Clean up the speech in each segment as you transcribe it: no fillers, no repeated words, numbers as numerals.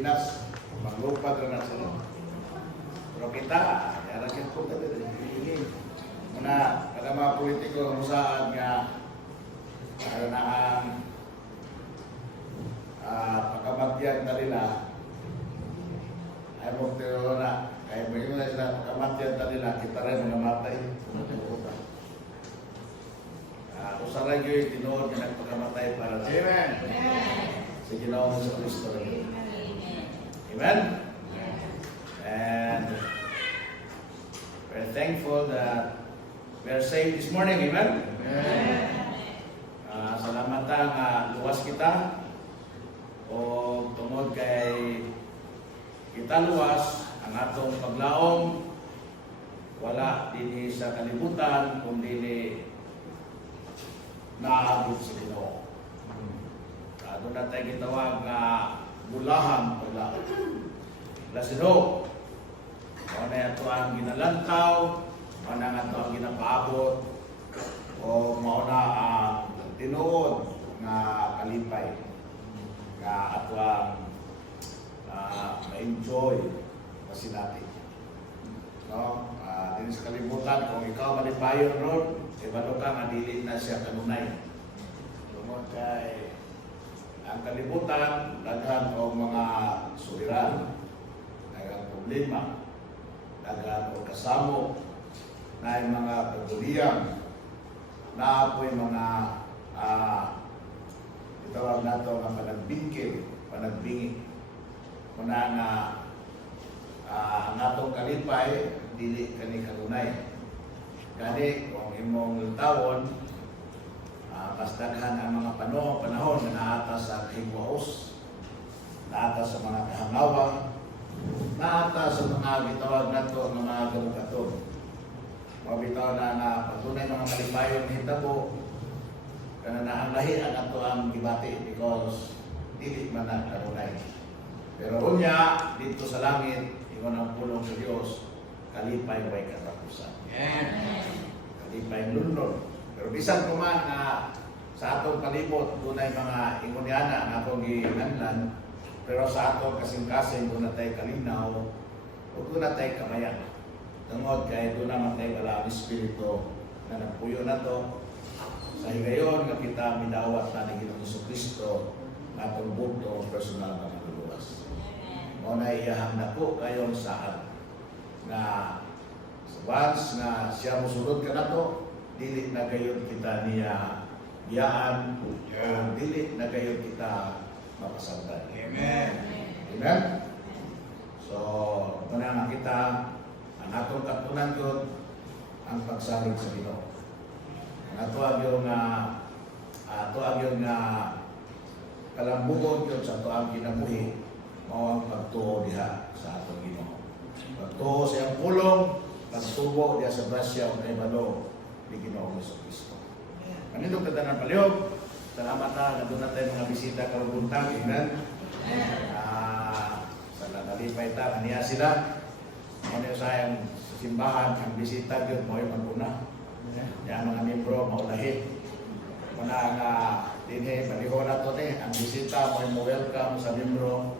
Pilipinas, maglupad na sila. Pero kita, kaya rin po dali. Muna, kada mga politiko ng saan nga na ang pagkamatyan nila ay mo tiro na kaya mo yun na sila pagkamatyan nila kita rin mga matay usaray yun tinuod na nagpagkamatay para sa si Ginoong sa Kristo. Amen? And we're thankful that we are saved this morning. Amen? Salamat nga luwas kita o tungod kay kita luwas ang atong paglaom wala din sa kalibutan kundi naabot sa Ginoo. Doon na tayo gitawag na bulahan paglaom. Lasino, ano ito ang ginalantaw, ano nga ito ang ginapaabot, o mauna ang tinuod nga kalipay nga ato ang ma-enjoy kasi natin. No? Din sa kalibutan, kung ikaw malipayon ron, ibalo ka nga dili na siya kanunay. Tungod kay ang kalibutan, daghan o mga suliran, daghan problema, daghan o kasamo, na yung mga paguliyang, na po yung mga itawag nato ang panagbingkil, panagbingi. Muna na ang atong kalipay, dili kani kanunay. Kani, kung imong tawon, pasdaghan ang mga panahon na naatas sa higwaos, naatas sa mga kahangawang, naatas sa mga bitawag nato ang mga gamukaton. Mabitaw na patunay mga kalipayon ng hitabo, kana na ang lahi ang ato ang gibati because dili man na kanunay. Pero unya dito sa langit, ingon ang pulong sa Dios, kalipay way katapusan. Kalipay lundon. Pero bisan ko man na sa atong palibot dunay mga ingonyana nga akong gihinganlan, pero sa atong kasing-kasing doon na tayo kalinaw, o doon na tayo kamayan. Tungod kay doon naman tayo wala ang Espiritu na nagpuyo na to. Sa higayon nga kita minawat na ni Ginoong Kristo na itong bugto personal na magluwas. O na iyahang na po kayong saan na once na siya musulod ka na to, dili na gayon kita niya biyaan, dili na gayon kita mapasagdan. Amen. Amen? So, muna nga kita ang atong katunan yun ang pagsalig sa Ginoo. Ang ato ang yung kalambugon yun sa ato ang kinabuhi mao ang pagtuo diha sa atong Ginoo. Pagtuo sa iyang pulong, pagtubo diha sa grasya o kaibalo ni Ginoong Kristo. Kanindong katanan palihog, salamat na doon natin mga bisita karong buntag. Amen. Sa nakalipay ta kaniya sila. Ano sayang sa simbahan, ang bisita yun mo yung maguna. Yan mga membro, maulahin. Muna nga dinhe, paliho na to ang bisita mo yung welcome sa membro.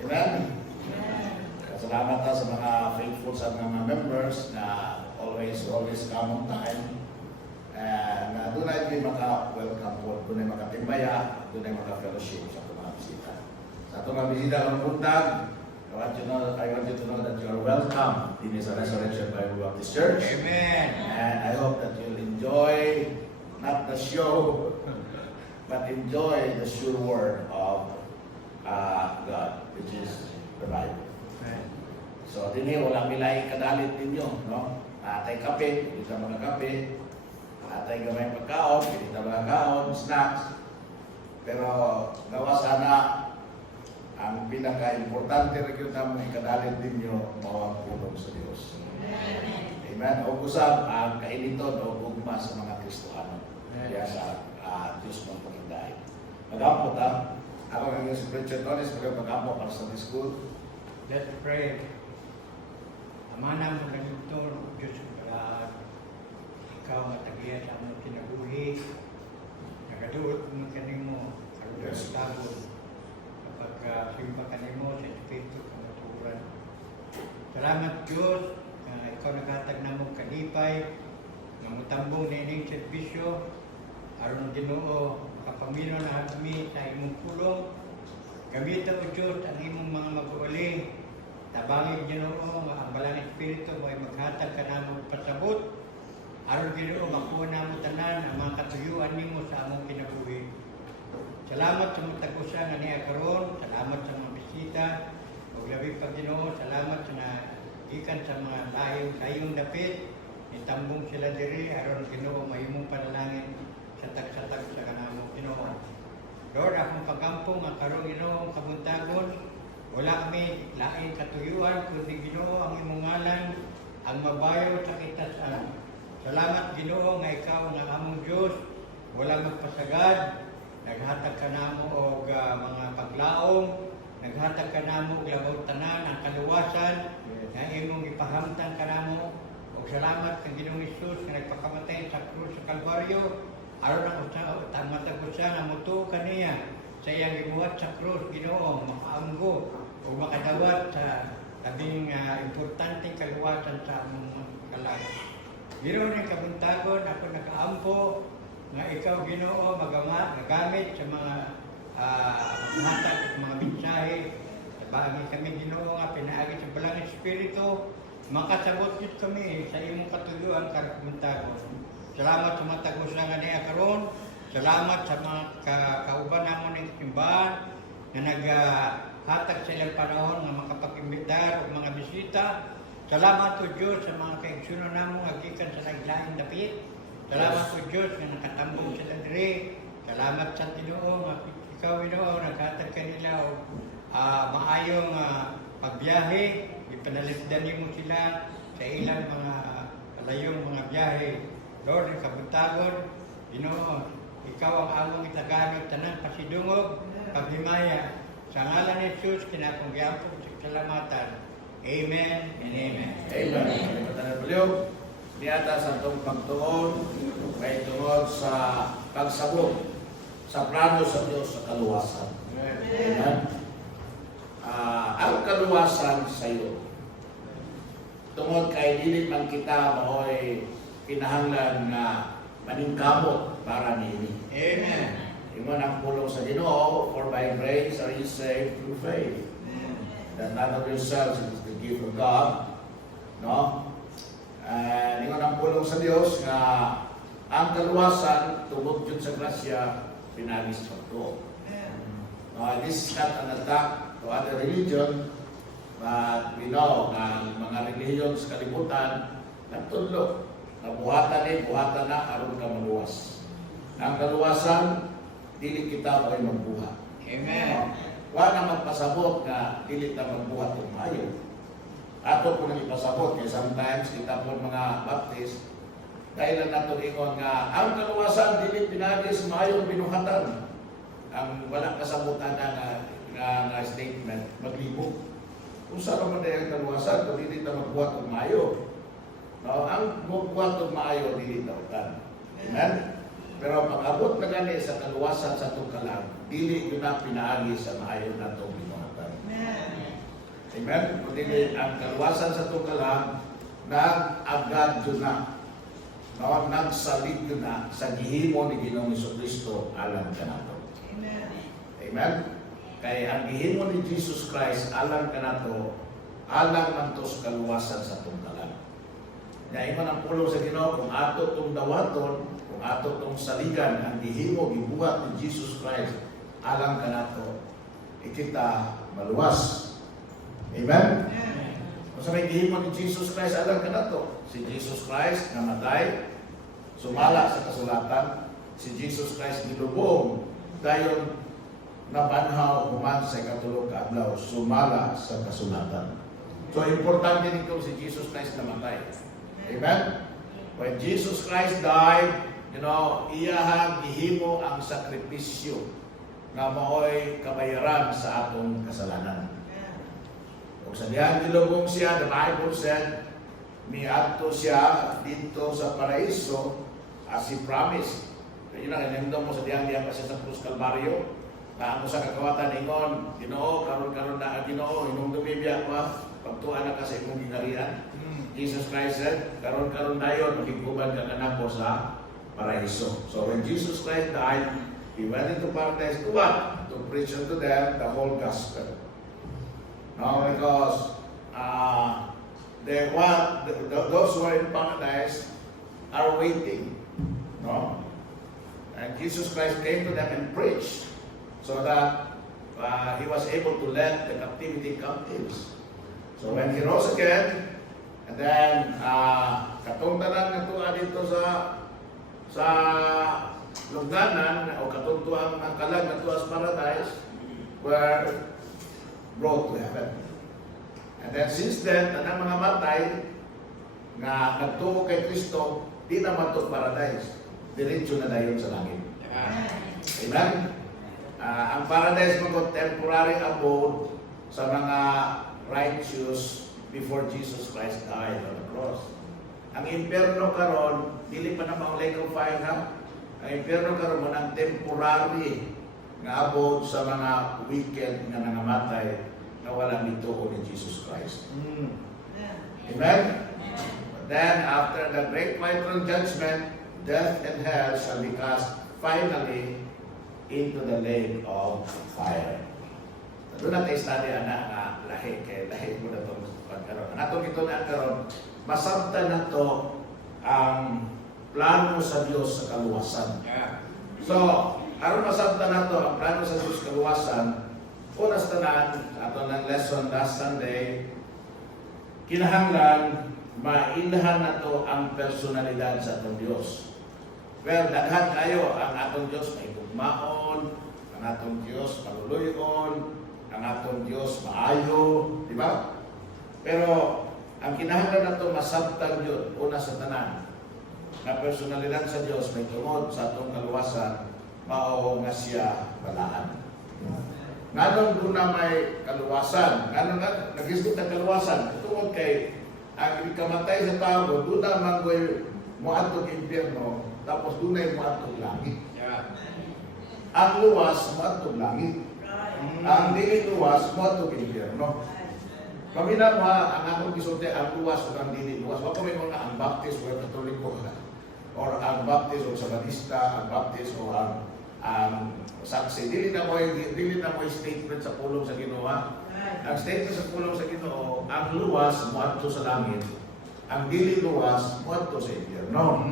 Amen? Salamat na sa mga faithful sa mga members na always come on time. Na doon ay maka-welcome po, doon ay makatimbaya, doon ay maka-fellowship sa itong mga bisita. Sa itong mga bisita ng buntag, I want you to know that you are welcome in this Resurrection Bible Baptist Church. Amen. And I hope that you'll enjoy not the show, but enjoy the sure word of God, which is the Bible. Amen. So, din wala milay kadalit ninyo, no? Atay kape, hindi ka mga kape. Atay gamay pagkaon, hindi ka mga kaon, snacks. Pero gawa sana ang pinaka-importante rin yun na ikadalit ninyo mawang pulong sa Diyos. Amen. O kusap ang kainiton o gugma sa mga Kristohano. Kaya sa Diyos ng Panginoon. Mag-ampot ha. Ako ang si Richard Torres, mag-ampot para sa school. Let's pray. Amana mo na ito, Diyos para ikaw matagiya sa among kinabuhi. Nagaduot mo kanin mo, kalugas tabon. Kapag Salamat Diyos, ikaw naghatag na mong kalipay, nga mutambong na ining serbisyo, aron Ginoo, kapamilyo na kami sa imong pulong. Gamitan mo Diyos ang imong mga mag-uuli. Tabangin Ginoo, ang balang Espiritu mo ay maghatag ka na mong pasabot. Aron Ginoo, makuha na mo tanan ang mga katuyuan nimo sa among kinabuhi. Salamat sa mga tagusa nga niya karon, salamat sa mga bisita, ug labi pa Ginoo, salamat sa gikan sa mga layong dapit, itambong sila diri aron Ginoo mahimong panalangin sa tag-satag sa kanamo Ginoo. Lord, akong pagampong nga karon Ginoo ang kabuntagon, wala kami laing katuyuan kundi Ginoo ang imong ngalan, ang mabayo sa kitasan. Salamat Ginoo nga ikaw nga among Dios, wala magpasagad. Naghatag ka namo og mga paglaom, naghatag ka namo og labaw tanan ang kaluwasan nga imong ipahamtang ka namo. Og salamat kang Ginoong Hesus nga nagpakamatay sa krus sa Kalbaryo aron ang matag-usa nga mutuo kaniya sa iyang gibuhat sa krus Ginoo makaanggo o makadawat sa labing importanteng kaluwasan sa among kalay. Ginoo ni kabuntagon ako nakaampo nga ikaw Ginoo magamit sa mga hatag at mga mensahe. Sabagi kami Ginoo nga pinaagi sa balang Espiritu, makasabot yun kami sa imong katuyuan kabuntagon. Salamat sa mga tagusa nga niya karon. Salamat sa mga kauban namon ng simbahan na naghatag sa ilang panahon nga makapag-imbitar o mga bisita. Salamat o Diyos sa mga kaigsuno namong agikan sa naglaing dapit. Salamat po Diyos na nakatambong sila diri. Salamat sa Ginoo nga ikaw Ginoo naghatag kanila og maayong pagbiyahe. Ipanalisdan nimo sila sa ilang mga palayong mga biyahe. Lord, kabuntagon, Ginoo, ikaw ang among itagamit tanan pasidungog, paghimaya. Sa ngalan ni Jesus kinapanggiampong sa kalamatan. Amen and amen. Amen. Amen. Niyata sa itong pagtuon may tungod sa pagsabot sa plano sa Diyos sa kaluwasan. Amen. Ang kaluwasan sa iyo tungod kay dili man kita maoy kinahanglan na maningkamot para niini. Amen. Ingon ang pulong sa Ginoo, for by grace are ye saved through faith. That not of yourselves, it is the gift of God. No? Ingon ang pulong sa Dios nga ang kaluwasan tungod jud sa grasya pinagis sa tuo. This is not an attack to other religion, but we know na mga religion sa kalibutan nagtudlo na buhatan na aron ka maluwas. Ang kaluwasan dili kita mo'y magbuhat. Amen. Wa na magpasabot nga dili ta magbuhat og maayo. Ato po nang ipasabot kay sometimes kita po mga Baptist dahil lang nato ingon nga ang kaluwasan dili pinagi sa maayong binuhatan. Ang wala kasabutan nga statement maglibog. Unsa ra man ang kaluwasan kung dili ta magbuhat og maayo. No, ang magbuhat og maayo dili ta utan. Amen. Pero pag-abot na gani sa kaluwasan sa itong kalang, dili yun na pinaagi sa maayon na itong binuhatan. Amen? Kundi ang kaluwasan sa itong kalang, nag-agad yun na. Nagsalit yun na sa gihimo ni Ginoong Jesucristo alam ka na ito. Amen? Kaya ang gihimo ni Jesus Christ alam ka na ito, alam man ito sa kaluwasan sa itong kalang. Kaya iman ang pulong sa Ginoo, kung ato itong dawaton, kung ato itong saligan, ang gihimo, gibuhat ni Jesus Christ, alam ka na ito, ikita maluwas. Amen? Kung sa may gihimo ni Jesus Christ, alam ka na ito. Si Jesus Christ namatay, sumala sa kasulatan, si Jesus Christ nilubong, dayon nabanhaw human sa katulog kaadlaw, sumala sa kasulatan. So, importante nito si Jesus Christ namatay. Amen? When Jesus Christ died, iyahang gihimo ang sakripisyo na maoy kabayaran sa atong kasalanan. Kung sa diyan nilubong siya, the Bible said, miadto siya dito sa paraiso as he promised. Yun ang inendong mo sa diyan pa siya sa Cruz Calvario. Na ang sa kakawatan ingon, Ginoo, karon na Ginoo, inong dumibiya pa, magtuan na ka sa imong gingharian. Jesus Christ said, karon tayo, makikuban ka kanako sa paraiso. So when Jesus Christ died, He went into paradise to what? To preach unto them the whole gospel. No, because those who are in paradise are waiting. No? And Jesus Christ came to them and preached so that He was able to let the captivity captives. So when He rose again, and then katungdanan nga tuwa dito sa lugdanan o katuntuang ang kalag na tuwa sa paradise were brought to heaven. And then since then, ang mga matay na nagtuo kay Kristo, di naman to paradise. Diretso na dayon sa langit. Amen? Ang paradise mga temporary abode sa mga righteous before Jesus Christ died on the cross. Ang impyerno karon, dili pa na mga lake of fire na. Ang impyerno karon mo ng temporary nga abode sa mga wicked nga nangamatay na walang ituo ni Jesus Christ. Amen? But then, after the great white throne judgment, death and hell shall be cast finally into the lake of fire. Doon natin study nga lahi, kay lahi mo na itong pagkaroon. Natong ito na karon, masabta na to ang plano sa Diyos sa kaluwasan. So, aron masabta na to ang plano sa Diyos sa kaluwasan, unas tanan, ato ng lesson last Sunday, kinahanglan mainlahan na to ang personalidad sa atong Diyos. Well, daghan kayo ang atong Diyos may tugmaon, ang atong Diyos maluluyon, ang atong Diyos maayo, di ba? Pero ang kinahanglan na to masabtan yun, una sa tanan, na personalidad sa Diyos may tungod sa atong kaluwasan, mao nga siya balaan. Nganong doon na may kaluwasan, nganong nag-isgot ang kaluwasan, tungod kay ang ikamatay sa tao, doon na manggoy muadtog impyerno, tapos doon na muadtog langit. Ang luwas, muadtog langit. Ang dili luwas, muadtog impyerno. Paminaw ang akong gisulti, ang luwas o ang dili luwas. Wala may mga ang baptist o ang katoliko, or ang baptist o sabanista, ang baptist o ang saksi. Dili na mo statement sa pulong sa Ginoo. Ang statement sa pulong sa Ginoo, ang luwas muadto sa langit, ang dili luwas muadto sa impyerno.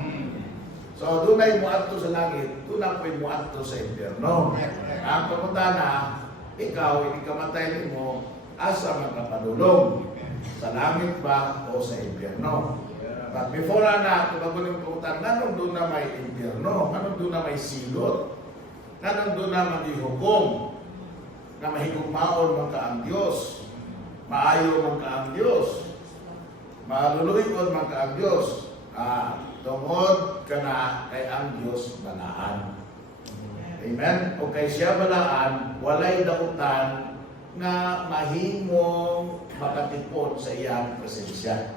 So doon ay muadto sa langit, doon na po'y muadto sa impyerno. Ang pamunta na, ikaw, hindi ka matay mo, asa magpapadulong? Sa langit ba o sa impyerno? But before na, kung bago ng pumunta, nanong doon na may impyerno? Nanong doon na may silot? Nanong doon na maghihukom? Na mahigugmaon man ka ang Diyos, maayo man ka ang Diyos, maluluyon man ka ang Diyos, tungod ka na kay ang Diyos balaan. Amen? O kay siya balaan, walay dautan nga mahimong makatipon sa iyang presensya.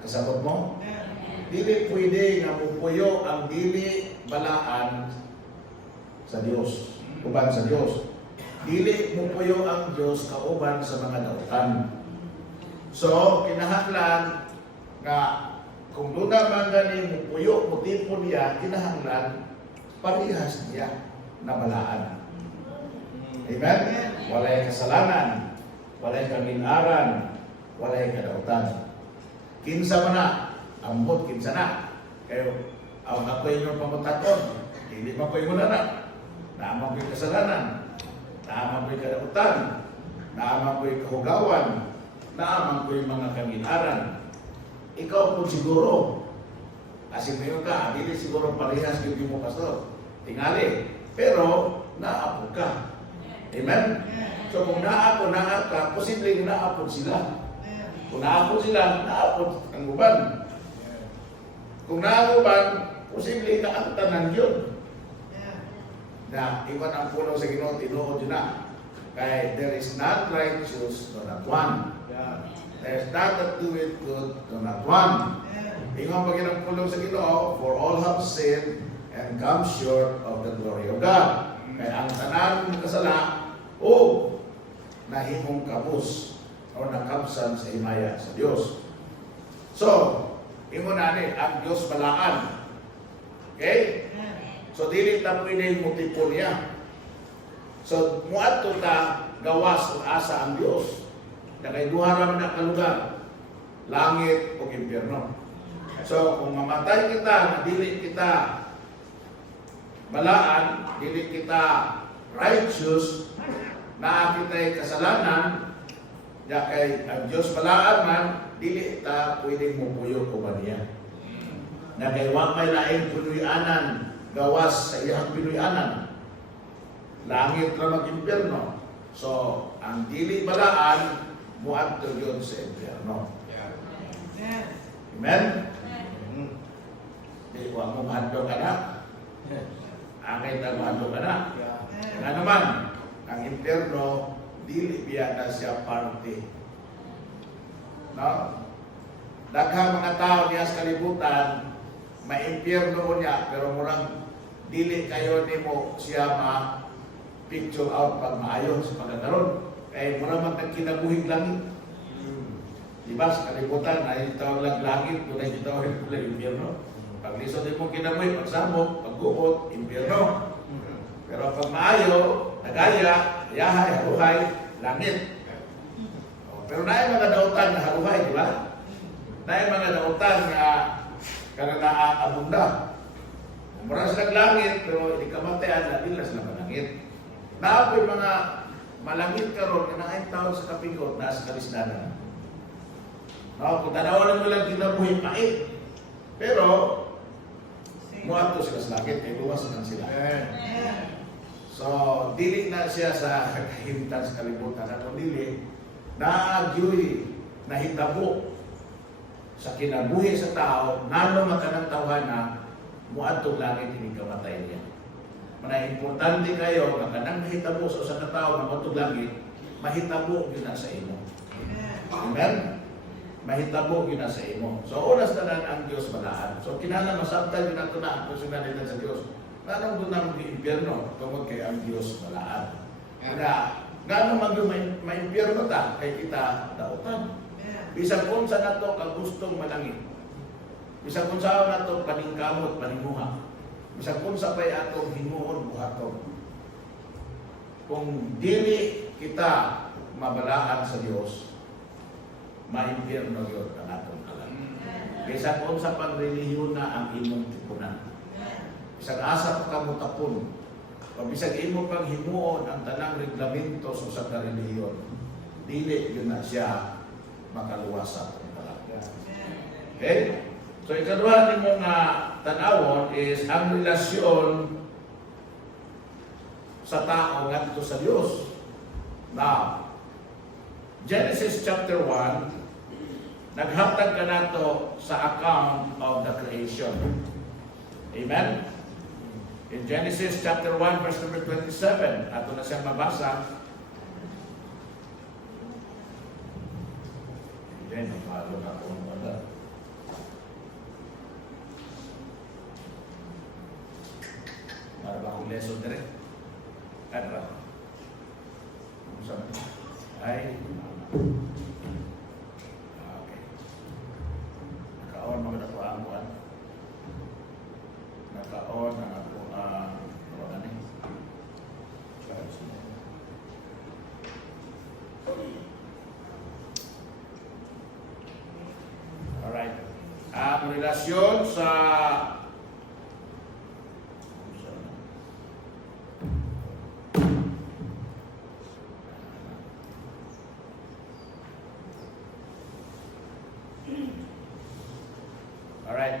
Nakasabot mo? Dili pwede nga mupuyo ang dili balaan sa Diyos, uban sa Diyos. Dili mupuyo ang Diyos kauban sa mga dautan. So, kinahanglan nga kung doon naman gani mupuyo, mutipon niya, kinahanglan parihas niya na balaan. Amen? Walay kasalanan, walay kamil-aran, walay kadautan. Kinsa man na, ambot kinsa na. Kayo, ang ako'y inyong pamutaton, hindi mo ko'y mulanan. Naamang ko'y kasalanan, naamang ko'y kadautan, naamang ko'y kahugawan, naamang ko'y mga kamil-aran. Ikaw po siguro, kasi ngayon ka, hindi siguro parehas yung mo pastor. Tingali. Pero, naapo ka. Amen? So, kung naapo ka, posibleng naapo sila. Kung naapo sila, naapo ang uban. Kung naapuban, posibleng naaktanan yun. Na, iwan ang puno sa Ginoo, tinuod yun na. Kaya, there is not righteous, no not one. There's not that do it good, no not one. Ingon pag ang pulong sa Ginoo, for all have sinned and come short of the glory of God. Kaya ang tanan ng kasala, nahimong kabus. o nakabsan sa himaya sa Dios. So, imo na ni ang Dios balaan. Okay? So dili ta pwede multiple niya. So muadto ta gawas ug asa ang Dios. Kay duha ra man ka lugar, langit ug impierno. So kung mamatay kita, dili kita balaan, dili kita righteous, na kita'y kasalanan, ya kay ang Diyos balaan man, dili ta pwedeng mupuyo ko ba niya. Na kay wa may laing pinuyanan, gawas sa iyang pinuyanan. Langit ra mag-impierno. So, ang dili balaan, muadto yun sa impierno. Amen? Di wa mo mahadlo ka na. Angay na mahadlo ka na. Nga naman, ang impierno, dili biya na siya parte. No? Daghang mga tao niya sa kalibutan, may impierno niya, pero murang dili kayo ni mo siya ma-picture out pag maayon sa pagkakaroon. Kaya murang magkinabuhing langit. Diba? Sa kalibutan, ay tawag lang langit, kung ay tawag lang impierno. Pag lisod din mo kinabuhi, pagsabot, pagguot, impierno. Pero pag maayo, nagaya, yahay, haruhay, langit. Pero na mga dautan na haruhay, di ba? Na mga dautan na kananaabunda. Mura sila langit, pero hindi kamatayan na dila sila malangit. Naapoy mga malangit karon na ay tao sa kapingot na sa kalisdanan. No, kung tanawalan mo lang kinabuhi, mait. Pero, muato sila sa langit, ay buwas na sila. So, dili na siya sa kahimtan sa kalibutan. At kung dili, naagyoy, nahitabo sa kinabuhi sa tao, nano makanang tawhan na muadtong langit hindi kamatay niya. Manay importante kayo na kanang mahitabo sa usa ka tawo na muadtong langit, mahitabo yun na sa imo. Amen? Mahitabo yun na sa imo. So, unas na lang ang Diyos balaan. So, kinala masabtan yun nato na ang personalidad sa Diyos. Nanong doon na mag-impierno tungkol kay ang Diyos balaan. Kaya, nga naman yung ma-impierno ta, kay kita dautan. Bisag kung sa nato kang gustong malangit. Bisag kung sa nato paningkamot, paninguha. Bisag kung sa pa'y atong himuon buhaton. Kung dili kita mabalaan sa Diyos, ma-impierno yun ang atong kalan. Bisag kung sa panrelihiyon na ang imong tipunan. Bisag asa pa ka mutapon. O bisag imo pang himuon ang tanang reglamento sa relihiyon. Dili yun na siya makaluwasa ng talaga. Okay? So, ikaduha ni mong tanawon is ang relasyon sa tao ngadto sa Dios. Now, Genesis chapter 1, naghatag ka nato sa account of the creation. Amen? In Genesis chapter 1, verse number 27, ato na siyang mabasa. Amen, magpalo na akong wala. Para ba akong lesson dire? Ano ba? Ay, okay. Nakaon mga nakuhaan. Nakaon ang ako ano ni? Alright. Ang relasyon sa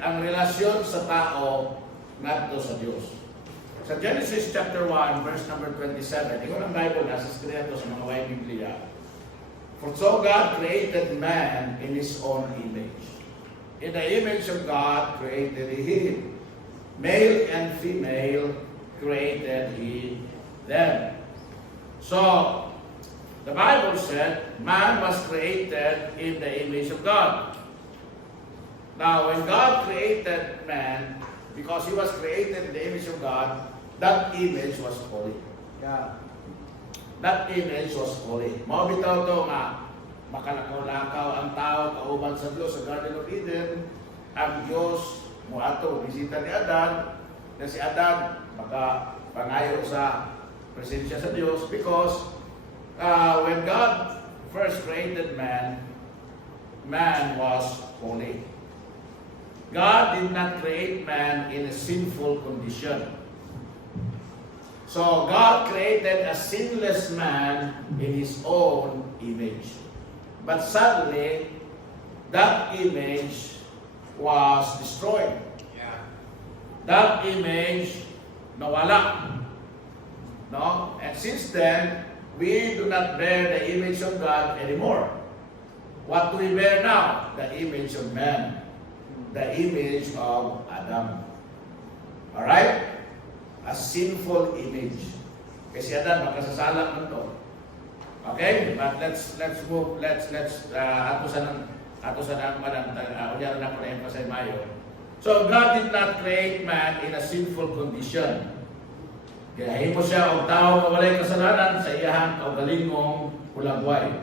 ang relasyon sa tao ngadto sa Dios. Sa Genesis chapter 1, verse number 27, ikaw ang Bible, nasa screen ito sa mga way Biblia. For so God created man in His own image. In the image of God created He him. Male and female created He them. So, the Bible said, man was created in the image of God. Now, when God created man, because he was created in the image of God, that image was holy. Yeah. That image was holy. Mao bitaw to nga makalakaw-lakaw ang tao kauban sa Dios sa Garden of Eden. Ang Dios moadto bisita ni Adan, na si Adan makapangayo sa presensya sa Dios because when God first created man, man was holy. God did not create man in a sinful condition. So God created a sinless man in His own image. But suddenly, that image was destroyed. Yeah. That image nawala. No? And since then, we do not bear the image of God anymore. What do we bear now? The image of man. The image of Adam. Alright? A sinful image. Kasi Adam, makasasala man to. Okay? But let's move, let's ato sa nang madang, unyara na ko na emphasize mayo. So, God did not create man in a sinful condition. Kaya himo siya og tao nga walay kasalanan sa iyahang kaugalingong hulagway.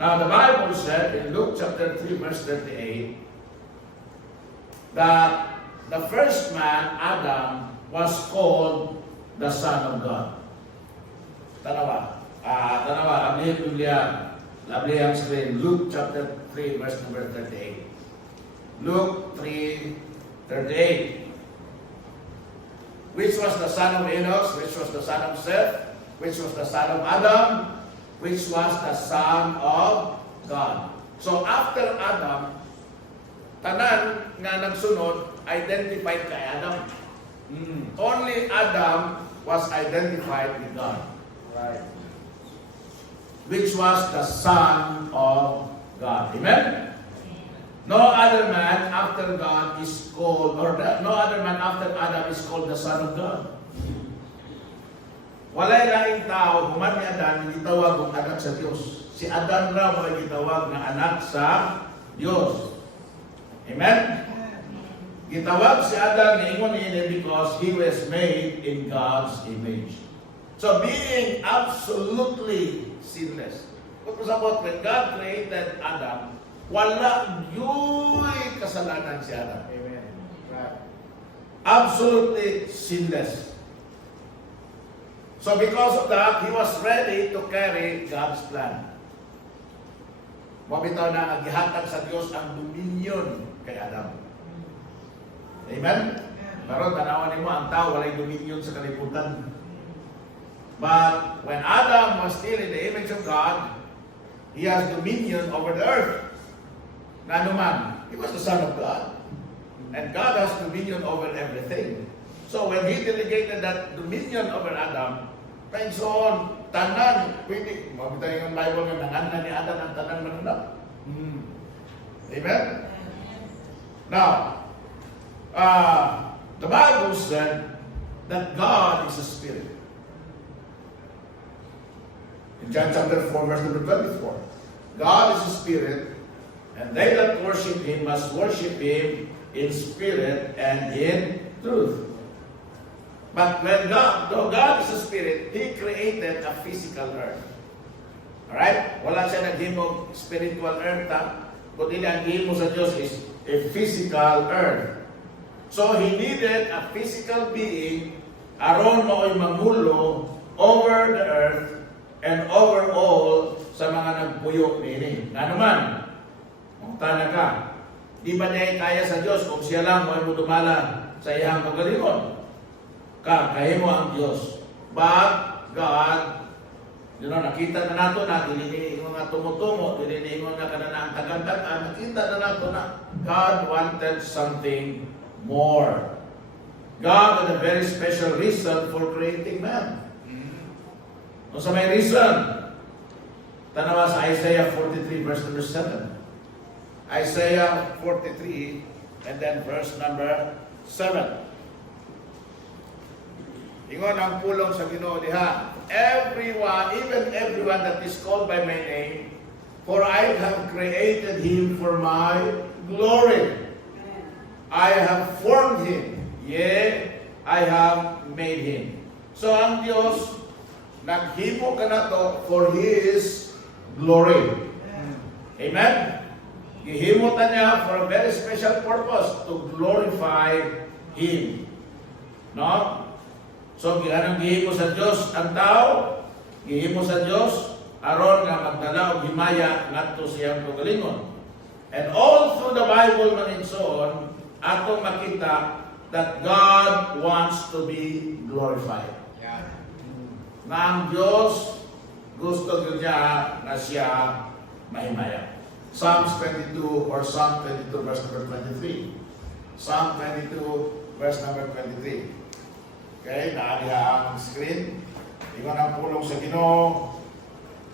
Now, the Bible said in Luke chapter 3, verse 38, that the first man, Adam, was called the Son of God. Tanawa, ablihan Biblia, ablihan screen, Luke chapter 3, verse number 38. Luke 3:38. Which was the son of Enos, which was the son of Seth, which was the son of Adam, which was the son of God. So after Adam, tanan nga nagsunod, identified kay Adam. Only Adam was identified with God. Right. Which was the Son of God. Amen? No other man after God is called, no other man after Adam is called the Son of God. Walay laing tao, human ni Adan, gitawag ng anak sa Diyos. Si Adan raw ay gitawag na anak sa Diyos. Amen? Gitawag si Adan ni ingon niya because he was made in God's image. So being absolutely sinless. Kung sabot, when God created Adam, wala yo'y kasalanan si Adam. Amen. Right. Absolutely sinless. So because of that, he was ready to carry God's plan. Mabitaw na naghihatag sa Diyos ang dominion kay Adam. Amen? Pero tanawan mo, ang tao walay dominion sa kalibutan. But when Adam was still in the image of God, he has dominion over the earth. Nga naman, he was the Son of God. And God has dominion over everything. So when he delegated that dominion over Adam, thanks on, tanan, pwede, mabitaw yung Bible nga, nanganan ni Adam ang tanan manunap. Amen? Now, the Bible said that God is a spirit. In John chapter 4, verse number 24. God is a spirit, and they that worship Him must worship Him in spirit and in truth. But when though God is a spirit, He created a physical earth. Alright? Wala siya naghimog spiritual earth, ha? Kundi ang himo sa Diyos is a physical earth. So He needed a physical being aron mao'y mangulo over the earth and over all sa mga nagpuyo nini. Nga naman, kung tana ka, di ba niya kaya sa Diyos kung siya lang mo dumala sa iyang kagalingon? Kahimo ang Diyos. But God, nakita na nato na, dili mga tumutungo, dili mga kananang tagantagan, nakita na nato na God wanted something more. God had a very special reason for creating man. Kung sa may reason, tanawa sa Isaiah 43 verse number 7. Isaiah 43 and then verse number 7. Ingon ang pulong sa Ginoo diha, everyone, even everyone that is called by my name, for I have created him for my glory. I have formed him, yea, I have made him. So ang Diyos, naghimo ka na to for His glory. Amen? Gihimutan niya for a very special purpose, to glorify Him. No? So, anong gihimo sa Diyos ang tao? Gihimo sa Diyos aron nga magdala og himaya ngadto siyang kaugalingon. And all through the Bible man so on, atong makita that God wants to be glorified. Yeah. Na ang Diyos gusto niya na siya mahimaya. Psalms 22 or Psalm 22 verse number 23. Psalm 22 verse number 23. Okay, naaliha ang screen. Ingon ang pulong sa Ginoo.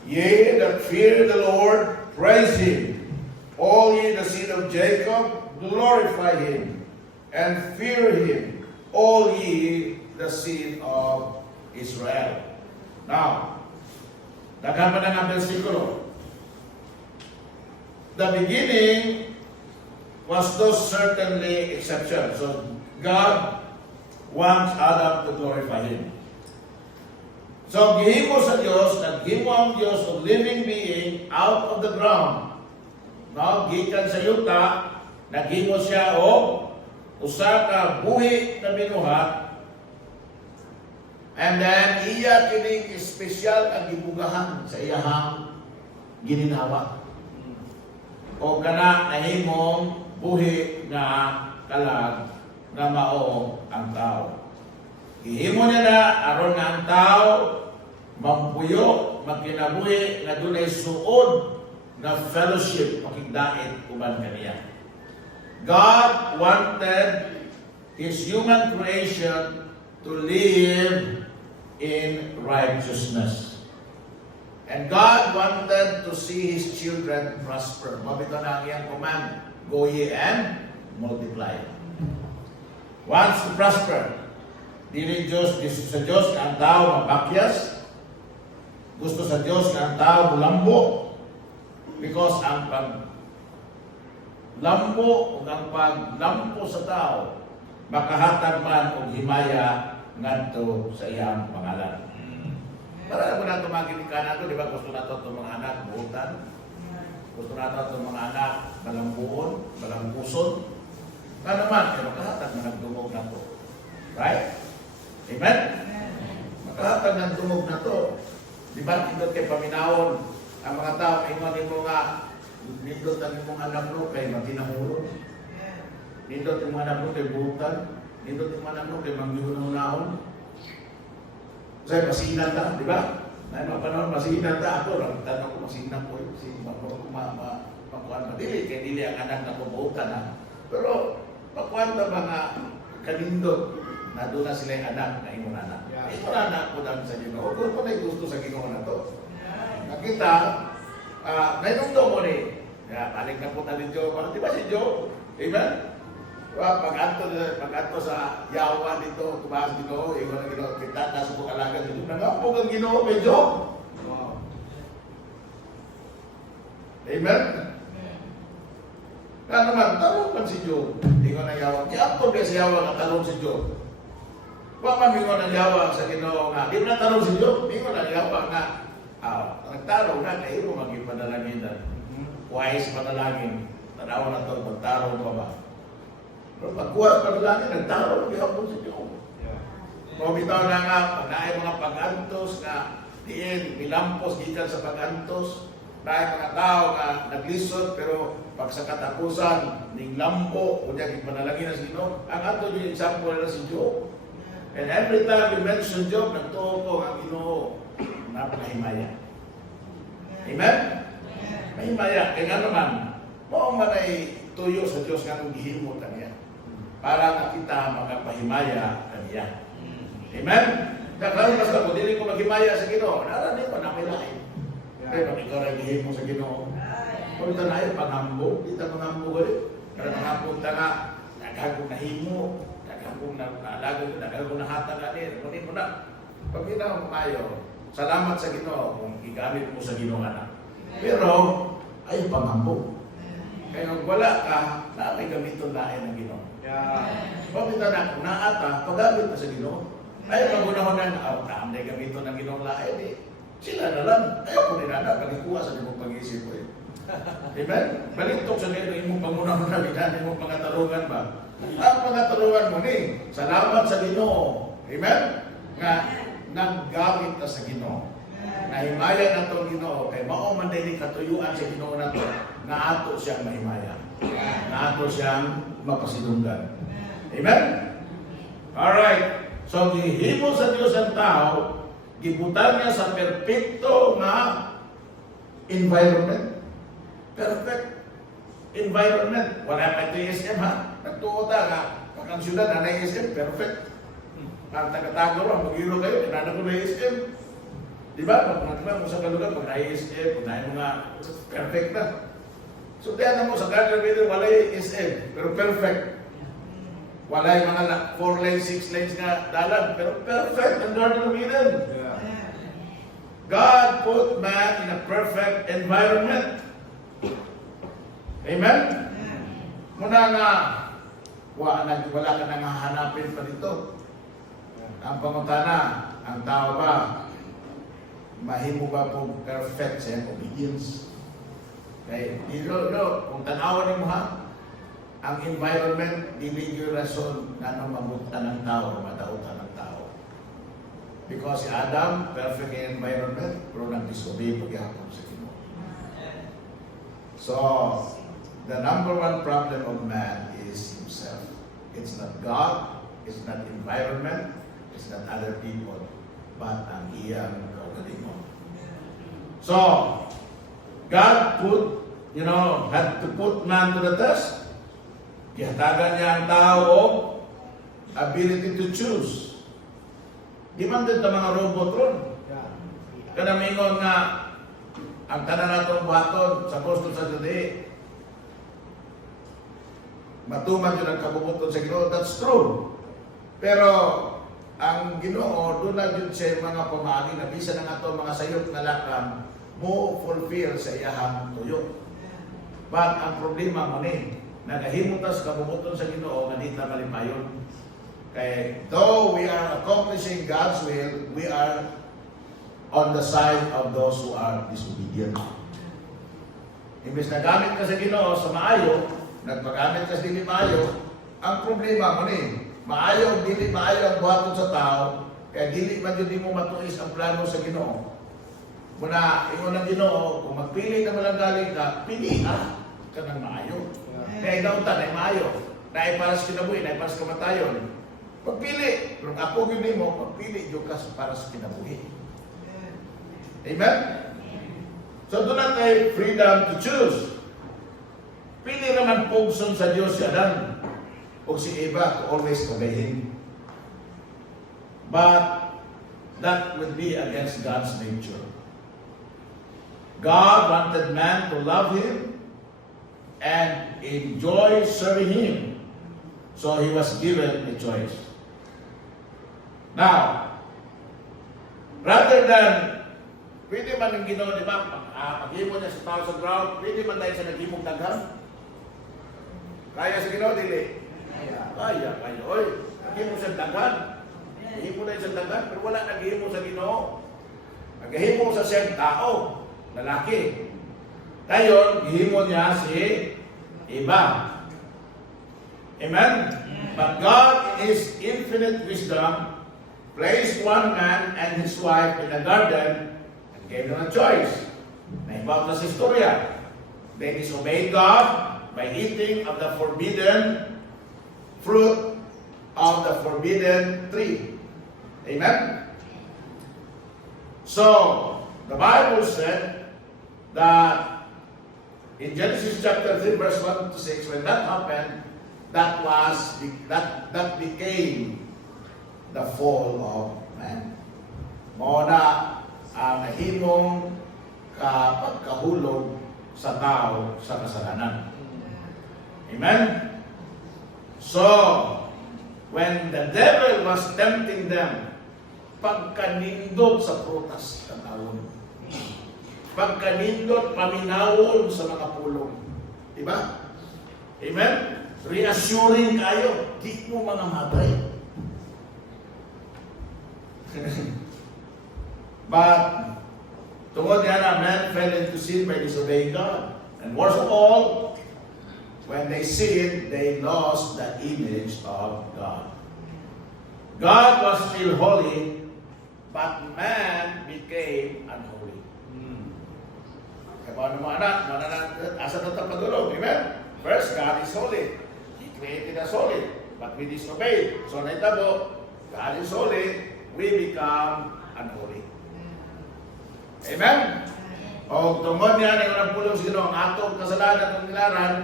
Ye that fear the Lord, praise Him. All ye the seed of Jacob, glorify Him. And fear Him, all ye the seed of Israel. Now, daghan pa na ng versikulo. The beginning was those certainly exceptions. So, God wants Adam to glorify Him. So, gihimo sa Diyos, naghimo ang Diyos of living being out of the ground. No? Gikan sa yuta, naghimo siya o usa ka buhi na binuhat. And then, iya kining espesyal ang gibugahan sa iyahang gininawa. O kana nahimong buhi na kalag na mao ang tao. Ihimo niya na aron nga ang tao mampuyo, magkinabuhi na dunay suod na fellowship, makigdait uban kaniya. God wanted His human creation to live in righteousness. And God wanted to see His children prosper. Mabito na ang iyang command, go ye and multiply. Wants to prosper. Dili Diyos, gusto sa Diyos na ang tao mapakyas. Gusto sa Diyos na ang tao mulambo. Because ang paglambo o ang paglampo sa tao, makahatag man o himaya ngadto sa iyang pangalan. Para naman natin maginika na ito, di ba? Gusto natin itong mga anak, buhutan. Gusto natin itong mga anak, balambuon, balampuson. Naman, pero makahatag na nagdumog na ito. Right? Amen? Makahatag na nagdumog na ito. Di ba? Indot kay paminahon. Ang mga tao, ingon mo nga, indot ang imong anak mo kay matinahulog. Indot ang anak mo kay buhutan. Indot ang anak mo kay mangyunahon. Kasi masinan ta, di ba? Na mga panahon, masinan ta ako. Tanong ko, masinan ko. Makuhan madili. Kaya dili ang anak na pubuhutan ha. Pero, makuhan ta mga kanindot na doon na sila yung anak na imong anak. Imong anak ko lang sa Ginoo. Kung pa na gusto sa Ginoo na to. Nakita, nainungdo mo ni. Balik na po na ni Joe. Di ba si Joe? Amen? Pag-anto sa yawa dito, tumaas Ginoo, iwan ang Ginoo, kita, nasa po alaga dito. Nangapog ang Ginoo kay Joe. Amen? Kaya naman, talong man si Joe. Iwan ang yawa. Kiapog na si yawa na talong si Joe. Huwag man ingon ang yawa sa Ginoo nga. Di mo na talong si Joe. Ingon ang yawa nga. Nagtarong na, kayo mo mag-ipadalangin. Wise padalangin. Tanawa na ito, magtarong pa ba? Pero pagkuha pa natin, nagtaro, gihapon sa Diyos. Mabitaw na nga, pagkain mga pag-antos na diin, milampos, gikan sa pag-antos. Dahil mga tao na naglisod, pero pag sa katapusan, ning lampo, o niya ipanalangin na si Ginoo, ang ato yung example na si Job. And every time we mention Job, nagtuo ko ang Ginoo, napakahimaya. Amen? Mahimaya. Kaya nga naman, mo man ay tuyo sa Diyos nga nung gihimo kaniya para nakita makapahimaya kaniya. Amen? Kakaroon mas ako, dili ko maghimaya sa Ginoo. Naranin ko na may lain. Kaya pag ikaw rin gihimo sa Ginoo. Kung ito na yun, pangambo. Kita pangambo ko rin. Pero pangampunta nga, naghagong nahimo, naghagong naalago, naghagong nahatag na rin. Kunin mo na. Pag ina mo kayo, salamat sa Ginoo kung igamit mo sa Ginoo anak. Pero, ay pangambo. Kaya kung wala ka, na may gamiton lain ng Ginoo. Pagkita na, kung naata, paggamit na sa Ginoo. Ay, pagunahon na, may gamiton ng Ginoo lain eh. Sila na lang. Ayaw ko rin na, palikuha sa imong pag-isip ko eh. Amen? Balitok sa nito, imong pangunang nabinan, imong pangatarungan ba? Ang pangatarungan mo ni, salamat sa Ginoo. Amen? Nga, naggamit na sa Ginoo. Nahimaya na itong Ginoo, kay mao man din katuyuan sa Ginoo na ito, na ato siyang mahimaya. Na ato siyang mapasidunggan. Amen? Alright. So, gihimo sa Diyos ang tao, gibutan niya sa perfecto nga environment. Perfect environment. Wala pa ito ESM ha. Nagtuo ta nga. Pagkang syudad na ESM, perfect. Ang taga-tago ro, mag-ilo kayo, tinanong ko na ESM. Di ba? Pag mo sa kalugan, pag na-ESM, pag na mga perfect na. So, tiyan mo sa Garden Video, wala yung ESM, pero perfect. Wala yung mga 4 lanes, 6 lanes nga dalan, pero perfect ang Garden of Eden. God put man in a perfect environment. Amen? Muna nga, wala ka nang hahanapin pa dito. Ang pangutana, ang tao ba, mahimo ba po perfect sa iyang obedience? Okay, kung tanawan mo ha, ang environment, dili yung rason na mamutan ng tao, matautan ng tao. Because si Adam, perfect environment, pero nag-disobey pagyapon sa Ginoo. So, the number one problem of man is himself. It's not God, it's not environment, it's not other people, but ang iyang kaugalingon. So, God had to put man to the test. Ihatagan niya ang tao o ability to choose. Di man din mga robot ron. Kanamingon nga, ang tanan natong buhaton sa gusto sa today, matuman yun ang kabubuton sa Ginoo. That's true. Pero, ang Ginoo, doon na yun siya mga pamagi na bisa na nga ito mga sayop na lakang mo fulfill sa iyahang tuyo. But ang problema mo ni, nagahimutas kabubuton sa Ginoo nga di ta malipayon. Kaya though we are accomplishing God's will, we are on the side of those who are disobedient. Imbes na gamit ka sa Ginoo sa maayo, nagpagamit ka sa dili maayo, ang problema mo ni, maayo dili maayo ang buhaton sa tao, kaya dili man yun di mo matuis ang plano sa Ginoo. Muna, ingon ng Ginoo, kung magpili ka malang galing ka, pili ka ng maayo. Kaya dauntan ay maayo. Dahil para sa kinabuhi, dahil para sa kamatayon. Pagpili. Pero ako yun mo, pagpili yung ka para sa kinabuhi. Amen? So doon na tayo freedom to choose. Pili naman pugson sa Diyos si Adan o si Eva to always obey Him. But that would be against God's nature. God wanted man to love Him and enjoy serving Him. So He was given a choice. Now, rather than, pwede man ang Ginoo, di ba, paghimo niya sa tao sa ground, pwede man tayo sa naghimog daghan? Kaya sa Ginoo, dili? Kaya. Oy, naghimo sa daghan. Naghimo na sa daghan, pero wala naghimo sa Ginoo. Naghimo sa siyang tao, lalaki. Tayon, gihimo niya si Eva. Amen? But God is infinite wisdom, placed one man and his wife in a garden and gave them a choice. Naibaw na sa istorya. They disobeyed God by eating of the forbidden fruit of the forbidden tree. Amen? So, the Bible said that in Genesis chapter 3 verse 1 to 6, when that happened, that became the fall of man. Muna ang nahimong pagkahulog sa tao sa kasalanan. Amen? So, when the devil was tempting them, pagkanindot sa prutas ng taon, pagkanindot paminawon sa mga pulong. Diba? Amen? Reassuring kayo, di mo mga matay. But Tungod niya na man fell into sin by disobeying God. And worst of all, when they sinned, they lost the image of God. God was still holy, but man became unholy. Kaya paano mga anak, asa na ito padulog? Amen? First, God is holy. He created us holy, but we disobeyed. So naitabo, God is holy, we become unholy. Amen? O tungod niya ng unang pulong sino, ang atong kasalanan ng nilaran,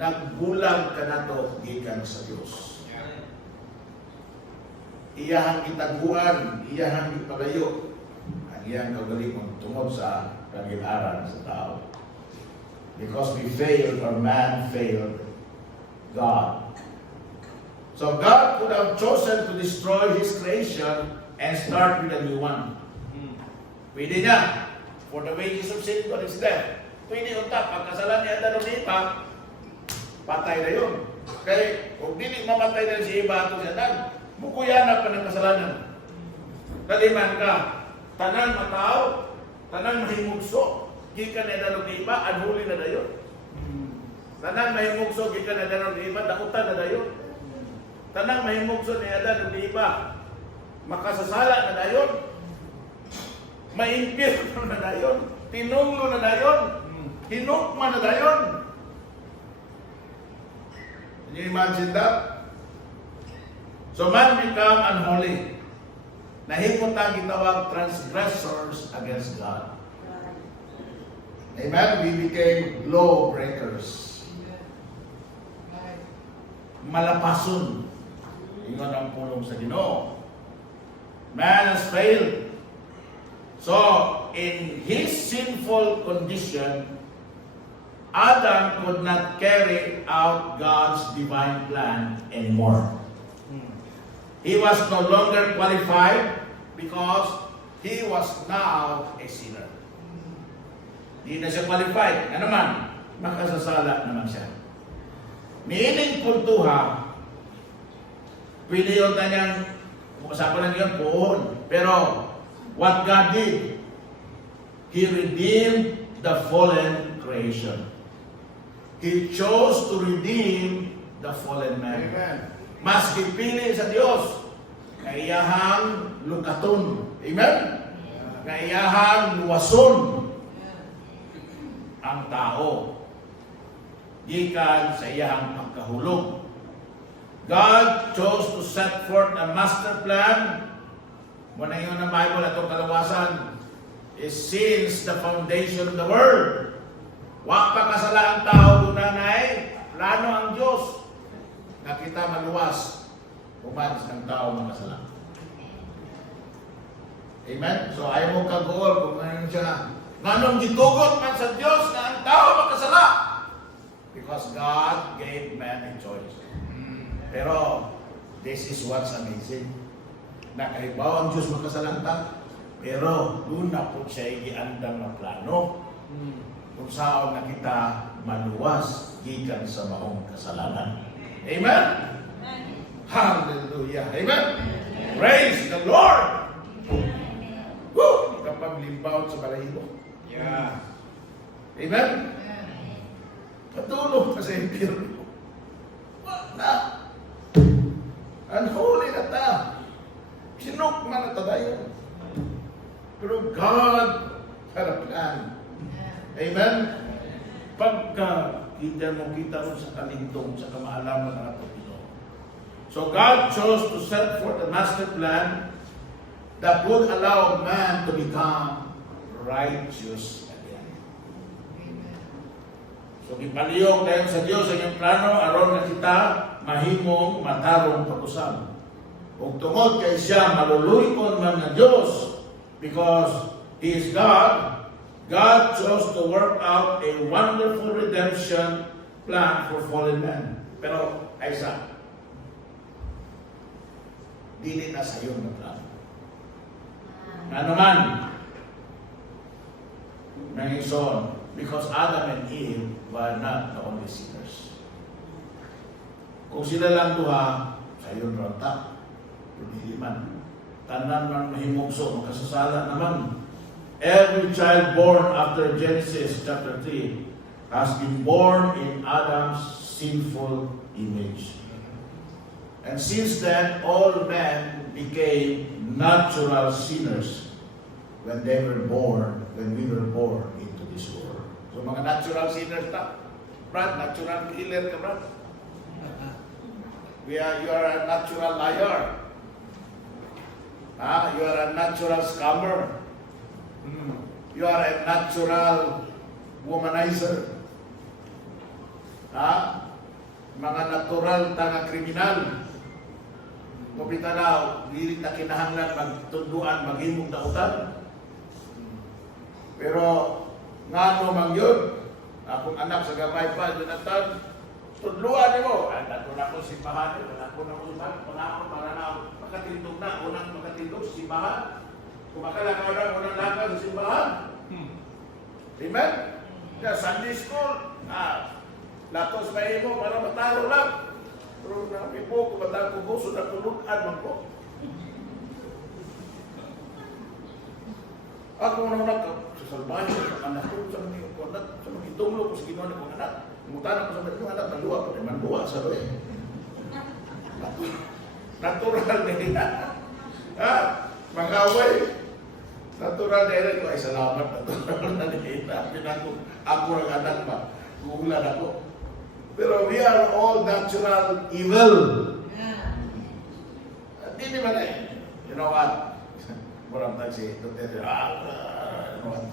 nagbulag ka na to, gikan sa Diyos. Iyahang itaguan, iyahang ipagayo, ang iyang kagaling tungod sa kagilaran sa tao. Because we failed, or man failed God. So God could have chosen to destroy His creation and start with a new one. Pwede niya. For the wages of sin, God is death. Pwede unta, pagkasalan ni Adan o ni Eva, patay na yun. Kaya kung dili mamatay na si Eva ato si Adan, mukuyanan pa ng kasalanan. Kaliman ka, tanan matao, tanan mahimugso, gikan ni Adan o ni Eva, anhuli na dayon. Tanan mahimugso, gikan ni Adan o ni Eva, dakutan na dayon. Tanan mahimugso ni Adan o ni Eva, makasasala na dayon. Maimpirno na dayon, tinunglo na dayon, hinukma na dayon. Can you imagine that? So man become unholy. Nahimot ang gitawag transgressors against God. Amen? We became law breakers. Malapason. Ingon ang pulong sa Ginoo. Man has failed. So, in his sinful condition, Adam could not carry out God's divine plan anymore. He was no longer qualified because he was now a sinner. Hindi na siya qualified. Ano man? Makasasala naman siya. Niining puntuha, pwede yun na niyang, usapan lang yun, puhon. Pero, what God did, He redeemed the fallen creation. He chose to redeem the fallen man. Amen. Mas gipili sa Dios na iyahang lukaton. Amen? Na iyahang luwason ang tao. Gikan sa iyahang pagkahulog. God chose to set forth a master plan. Muna yun ang Bible at itong kalawasan is since the foundation of the world. Wag pa kasala ang tao doon nanay, plano ang Diyos na kita maluwas umalis ng tao makasala. Amen? So ayaw mo kagool kung ngayon siya. Nganong gitugot man sa Diyos na ang tao makasala? Because God gave man a choice. Pero this is what's amazing. Nakahibaw ang Diyos makasalanta, pero doon na po siya iandang na plano kung saan na kita maluwas gikan sa maong kasalanan. Amen? Hallelujah. Amen? Praise the Lord! Woo! Kapag limbaw sa balahibo. Yeah. Amen? Patulog pa sa impyerno. Na! Unholy na ta! Sinukman na tayo. Pero God had a plan. Amen? Pagka kita mo sa talintong, sa kamaalaman ng ating Panginoon. So God chose to set forth a master plan that would allow man to become righteous again. So gipaliyog tayo sa Diyos sa iyong plano, aron na kita mahimong matarong pag-usab. Kung tungod kay siya maluluykon man ng Diyos because He is God, God chose to work out a wonderful redemption plan for fallen man. Pero, Isaac, dili na sa iyo na plano. Ano man, nangison, because Adam and Eve were not the only sinners. Kung sila lang duha, sa iyo ronta. Hindi man. Tanan man mahimugso, makasasala naman. every child born after Genesis chapter 3 has been born in Adam's sinful image. And since then, all men became natural sinners when we were born into this world. So mga natural sinners na, Brad, natural killer ka, Brad. You are a natural liar. You are a natural scammer. You are a natural womanizer. Mga natural tanga kriminal. Mupita na, dili na kinahanglan magtunduan, maghimog na utan. Pero, nga mang yun, akong anak sa gamay pa, Jonathan, tudluan mo. Ay, nato na ko simbahan, nato na ko simbahan, panahon para na makatindog na, unang makatindog simbahan. Kumakalakaw na, unang lakad sa simbahan. Amen? Kaya Sunday school, latos may mo para matalo lang. Pero na pipo, kumatang kubo, so natulunan man ko. Ako nang sa salbahe, sa anak ko, sa mga itunglo ko sa ginawa ng mga anak. Mutanan ko sa mga anak, naluwa ko, naman luwa sa doon. Natural nila. Mag-away. Natural nila ko, ay salamat, natural na nila. Ako ang anak pa, gugulan ako. Pero we are all natural evil. Hindi naman eh. You know what? Murang tayo si Dr. You know what?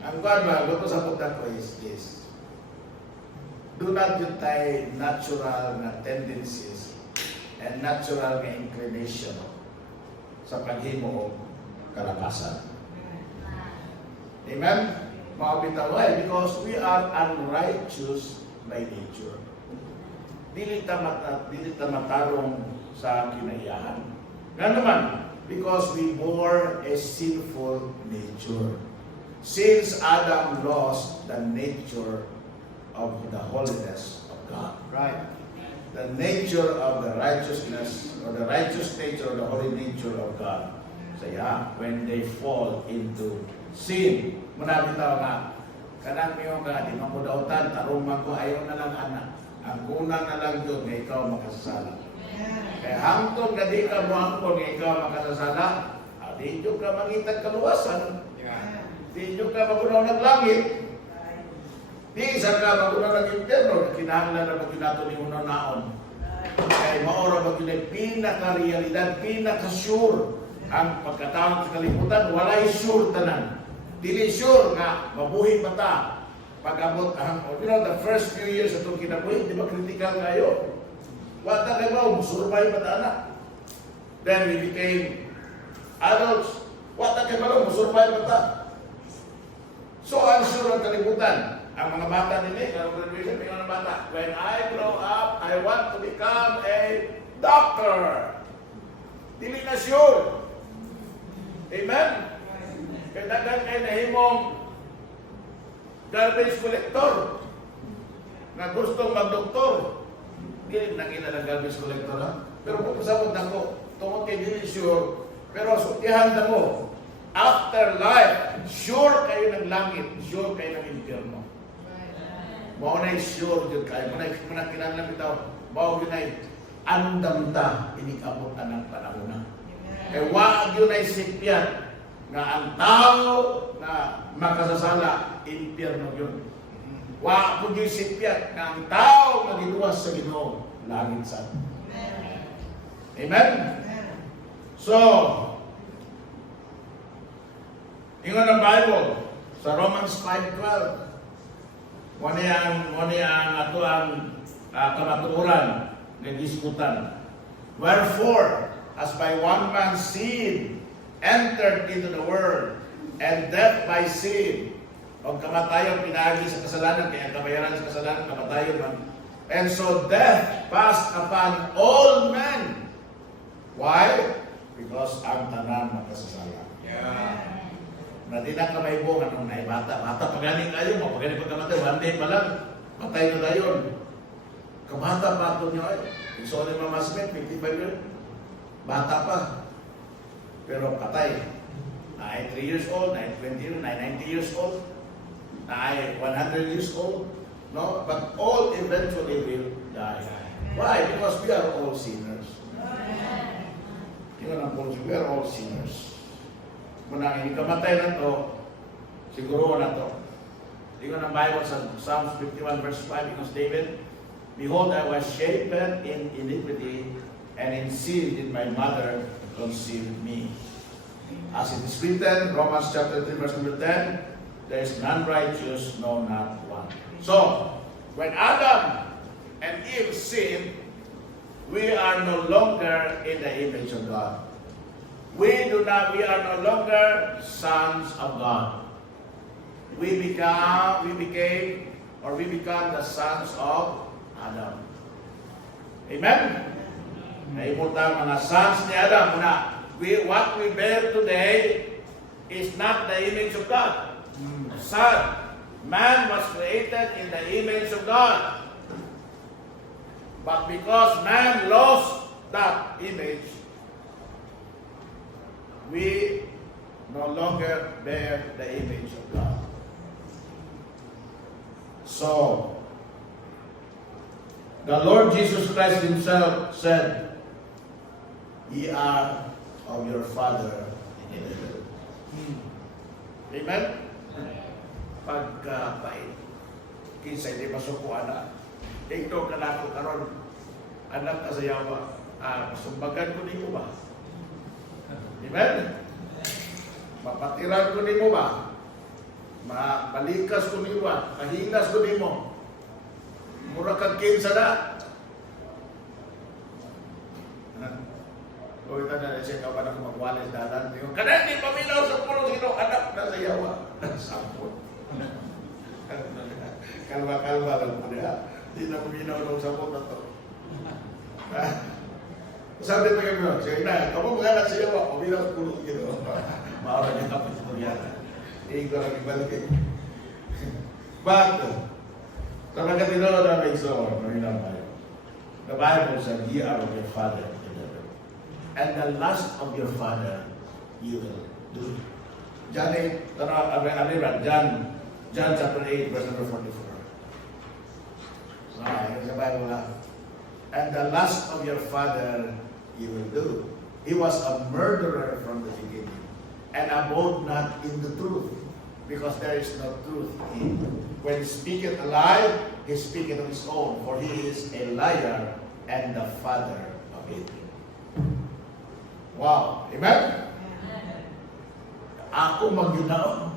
Ang kwan ba, luto sa punta ko is this. Do not utay natural na tendencies and natural na inclination sa paghimo o kalakasan. Amen? Mga bitaway, because we are unrighteous by nature. Dili ta matarong sa kinaiyahan. Nga naman, because we bore a sinful nature. Since Adam lost the nature of the holiness of God. Right. The nature of the righteousness, or the righteous nature, or the holy nature of God. So when they fall into sin, muna bitaw nga, kanang miyong ka, di mamudautan, tarumang ko, ayaw na lang anak. Ang kunang na lang yun, nga ikaw makasasala. Kaya hangtong na di ka mo hangtong, nga ikaw makasasala, di nyo ka mangitag kaluwasan. Di nyo ka magunaw ng langit. Di isa ka magunaw ng impyerno, kinahanglan na maginato ni unang naon. Kaya maora magina pinaka-realidad, pinaka-sure. Ang pagkatawag sa kalimutan, walay sure tanan. Dili sure nga, mabuhi pa ta. Pag-abot ang, the first few years atong kinabuhi, di ba critical kayo? Wata kayo ba, musurbay pa ta na. Then we became adults. Wata kayo ba, musurbay pa ta. So, unsure ang kalimutan. Ang mga bata nila, karong graduation, may mga bata, when I grow up, I want to become a doctor. Dili na sure. Amen? Kaya dagan kayo nahimong garbage collector na gustong mag-doktor. Hindi nakita ng garbage collector, ha? Pero kung pasabot na ko, tungkol kay dili sure, pero sutihan na mo, after life, sure kayo ng langit, sure kayo ng impyerno. Mao na sure yun kayo. Muna kinahanglan bitaw, mao yun ay andam ta, inikabot ng panahon na. Kaya wag yun ay sikpiat na ang tao na makasasala, impyerno yun. Wag yun sikpiat na ang tao magiluwas sa Ginoo, langit sa. Amen? So, ingon ang Bible sa Romans 5:12. Muna ang ato ang kamatuoran ng diskutan. Wherefore, as by one man's sin entered into the world, and death by sin, o kamatayon pinagi sa kasalanan, kaya kabayaran sa kasalanan, kamatayon man. And so death passed upon all men. Why? Because ang tanan makasasala. Yeah. Na di na kamay po, anong naibata. Bata, pagaling kayo, pagaling pagkamatay, one day pa lang, patay na tayo. Kabata pa ito nyo ay. So, ni Mama Smith, 55 yun. Bata pa. Pero patay. na ay 3 years old, na ay 20 years, na ay 90 years old, na ay 100 years old. No? But all eventually will die. Why? Because we are all sinners. Yun ang point. We are all sinners. Kung nang ikamatay na to, siguro na to. Tingnan ang Bible sa Psalms 51 verse 5, because David, behold, I was shapen in iniquity, and in sin did my mother conceive me. As it is written, Romans chapter 3 verse number 10, there is none righteous, no, not one. So, when Adam and Eve sinned, we are no longer in the image of God. We are no longer sons of God. We become the sons of Adam. Amen? Naibutang mga sons ni Adam muna. What we bear today is not the image of God. Son, man was created in the image of God. But because man lost that image, we no longer bear the image of God. So, the Lord Jesus Christ Himself said, "Ye are of your father in heaven." Amen? Pagkapait. Kinsa hindi masukuan na. Ito kanako karon anak ka sa yawa. Masumbagan ko nimo ba? Amen? Mapatiran ko nimo ba? Malikas ko nimo ba? Mahinas ko nimo. Mura kang kinsa na. O ito na siya ka ba na kumagwalis dalan? Kada di paminaw sa pulo sino anak na sa yawa. Sampot. Kalma-kalma lang po niya. Hindi na paminaw ng sampot na to. Sabi pa kami, sige na, kamu mga anak sa yawa, paminaw sa pulo sino. Maura niya kapit ito yan. Hindi ko lang ibalik. But, talaga tinuro na may so, the Bible said, "Ye are of your father in heaven, and the lust of your father you will do." John chapter 8, verse number 44. So, yun sa Bible na. And the lust of your father you will do. He was a murderer from the beginning, and abode not in the truth, because there is no truth in him. When he speaketh a lie, he speaketh of his own, for he is a liar and the father of it. Wow. Amen? Ako magyunaw.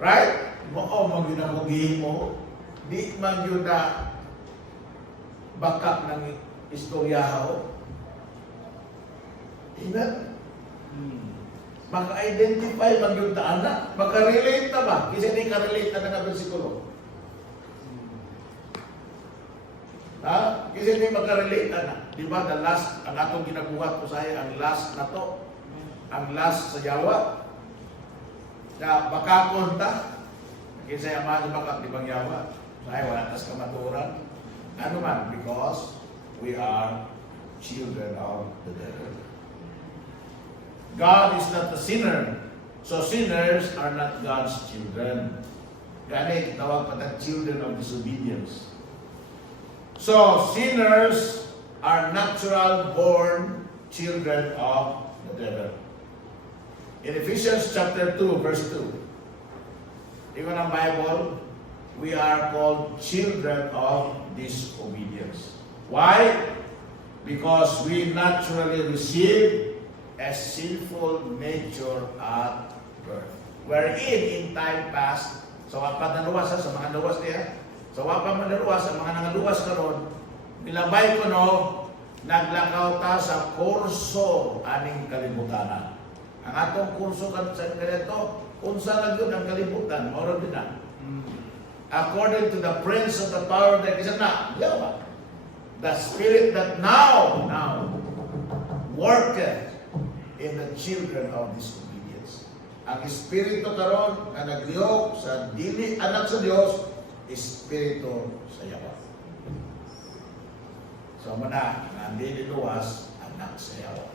Right? Mo magyunaw mo. Di magyuna bakak ng istoryaho. Amen? Maka-identify magyud ta anak. Maka-relate na ba? Kasi hindi ka-relate na nga bersikulo. Ha? Kasi hindi maka-relate na. Di ba, the last, ang atong ginabuhat ko sa'yo, ang last na to, ang last sa yawa, na bakakon ta, kasi ang mga bakak, di bang yawa? Sa'yo, wala tas kamaturan. Ano man? Because we are children of the devil. God is not a sinner. So sinners are not God's children. Ganit, tawag pa tayong children of disobedience. So sinners are natural born children of the devil. In Ephesians chapter 2, verse 2, even ang Bible, we are called children of disobedience. Why? Because we naturally receive a sinful nature at birth. Wherein in time past, so apat na luwas sa mga luwas niya, so apat na luwas, sa mga nangaluwas karon, nilabay ko no, naglakaw ta sa kurso aning kalibutan. Ang atong kurso sa ganito, unsa na yun ang kalibutan, mauro din na. According to the prince of the power of the yawa, the spirit that now worketh in the children of disobedience. Ang espiritu karon na naglihok sa dili anak sa Dios, espiritu sa yawa. So muna, ang dili luwas, anak sa yawa.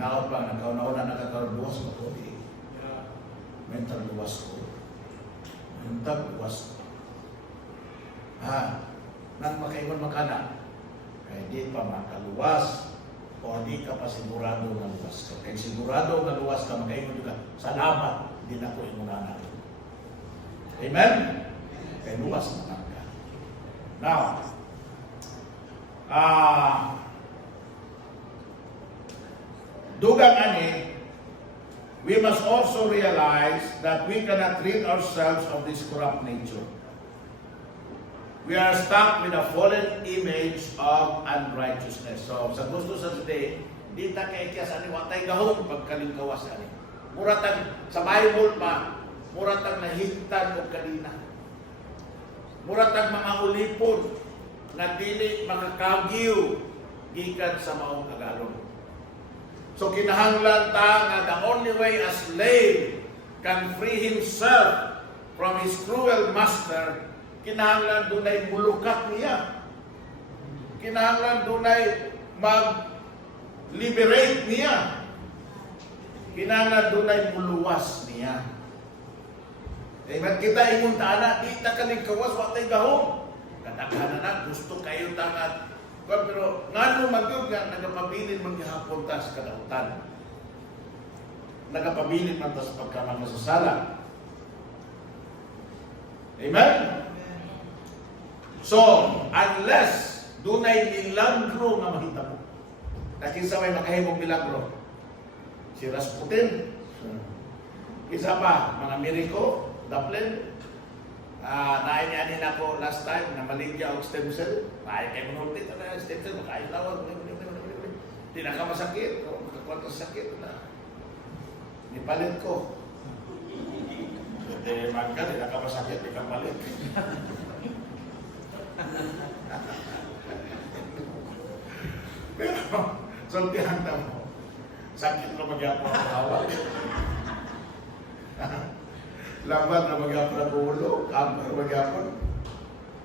Naot pa, nagkauna-una nakakaluwas ko po. Mental luwas ko. Mental luwas ko. Nang makaingon makana, kaya di pa makaluwas o di ka pa sigurado na luwas ka. Kaya sigurado na luwas ka, makaingon ka, salamat, di na ko imunanan. Amen? Kaya luwas naman ka. Now, dugang ani, we must also realize that we cannot rid ourselves of this corrupt nature. We are stuck with a fallen image of unrighteousness. So, sa gusto sa today, di ta kay kaya sa watay gahong pagkalingkawas ani. Muratag sa Bible pa, muratag nahintag og kanina. Muratag mga ulipon na dili makakagyo gikan sa maong kagalon. So kinahanglan ta nga the only way a slave can free himself from his cruel master, kinahanglan dunay mulukat niya. Kinahanglan dunay mag-liberate niya. Kinahanglan dunay muluwas niya. Amen. Kita ingon ta ana, di ta kaligkawas wa tay gahom. Kadaghanan na gusto kayo tangat. Pero ngano magyud nga nagapabilin man gihapon ta sa kadautan. Nagapabilin man ta sa pagkamasasala. Amen. So, unless dunay milagro nga mahitabo. Kinsa may makahimong milagro? Si Rasputin. Isa pa, mga Miracle, Dublin. Nainyanin ako last time na maligya og stem cell. Ay kay mo dito na stem cell makailawan. Di na ka masakit, o makakwanta sakit na. Nipalit ko. Hindi man ka, di na ka masakit, di ka palit. Pero, sultihan na mo. Sakit na magyapon ang hawak. Lambat na magyapon ang ulo, kampo na magyapon.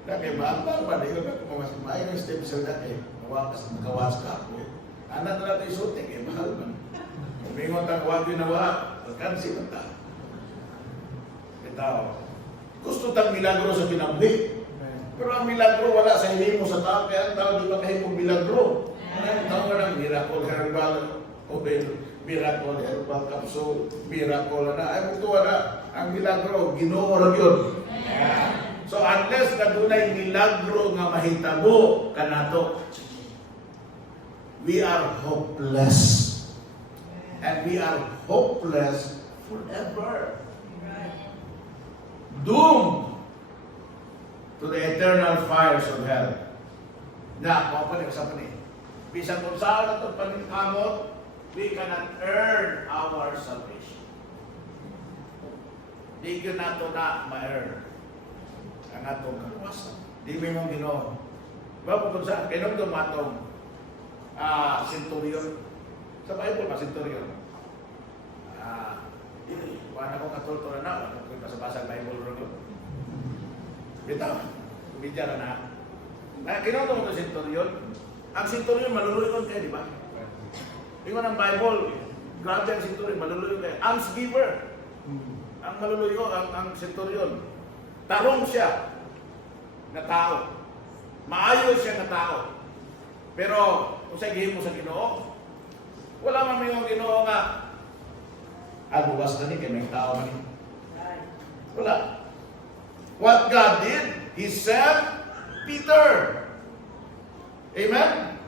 Dahil mahal ba, di ko na kumamasumay ng stem cell dahil makawas ka ako. Anak na natin isulting, mahal man. Umingon ang huwag ginawa, kansi man ta. Ito, gusto tang milagro sa pinabli. Pero ang milagro wala sa hilimo sa tao, kaya ang tao di makahimong milagro. Ang tao nga ng miracle herbal, miracle herbal capsule, miracle na. Ay, magtuwa na. Ang milagro, Ginoo ra yun. So unless na dunay milagro nga mahitabo kanato, we are hopeless. And we are hopeless forever. Doomed to the eternal fires of hell. Na, mapapalit sa panin. Bisang kung saan na ito paninkamot, we cannot earn our salvation. Di yun nato na ma-earn ang atong kaluwasan. Di mo mong Ginoo. Bago kung saan, kainom dumatong centurion. Sa Bible ba, centurion? Wala akong katulturan na, wala akong pasabasa ang Bible rin. Bitaw, kumidya na. Kainom mo ito centurion. Ang centurion, maluluyon kayo, di ba? Tingnan ang Bible, grabe ang centurion, maluluyon kayo. Almsgiver. Ang maluluyo, ang centurion. Tarong siya na tao. Maayo siya na tao. Pero, kung sa gihim mo sa Ginoo, wala man may Ginoo nga. Buwas na ni, kaya may tao man ni. Wala. What God did, He sent Peter. Amen?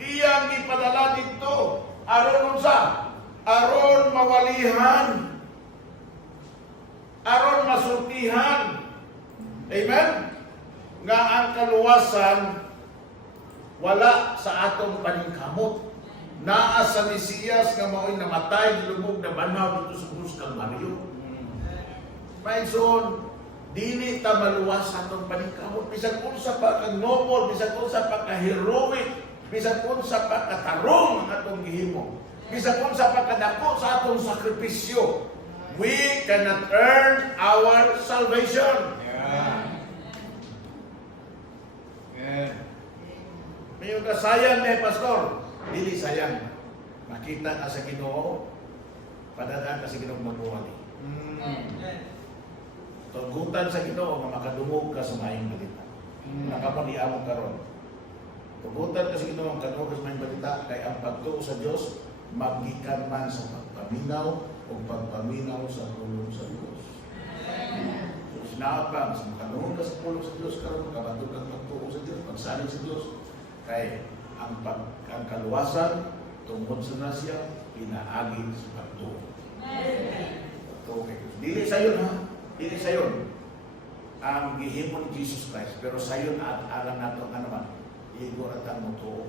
Iyang ipadala dito. Aron sa? Aron mawalihan. Aron masultihan. Amen? Nga ang kaluwasan wala sa atong paningkamot. Naa sa Mesiyas nga mao'y namatay, lubog na banaw dito sa krus Kalbaryo. May son, dili ta maluwas sa atong paningkamot. Bisag unsa pa ka noble, bisag unsa pa ka heroic, bisag unsa pa ka tarong ang atong gihimo. Bisag unsa pa ka dako sa atong sakripisyo. We cannot earn our salvation. May yung sayang na pastor, dili sayang. makita ka sa Ginoo, padadaan ka sa Ginoo magbuwali. Tugutan sa Ginoo nga makadungog ka sa maayong balita. Nakapaniamong karon. Tugutan ka sa Ginoo ang kadungog ka sa maayong balita kay ang pagtuo sa Dios magikan man sa pagpaminaw o pagpaminaw sa pulong sa Dios. So, sinaot ba, mas makadungog ka sa pulong sa Dios karon makabantog kang pagtuo sa Dios, pagsalig sa Dios kay ang kaluwasan tungkol sa nasya pinaagin sa pagtuo. Okay. Dili sayon ha. Dili sayon ang gihimo ni Jesus Christ, pero sayon at alam nato nga naman igor at ang mutuo.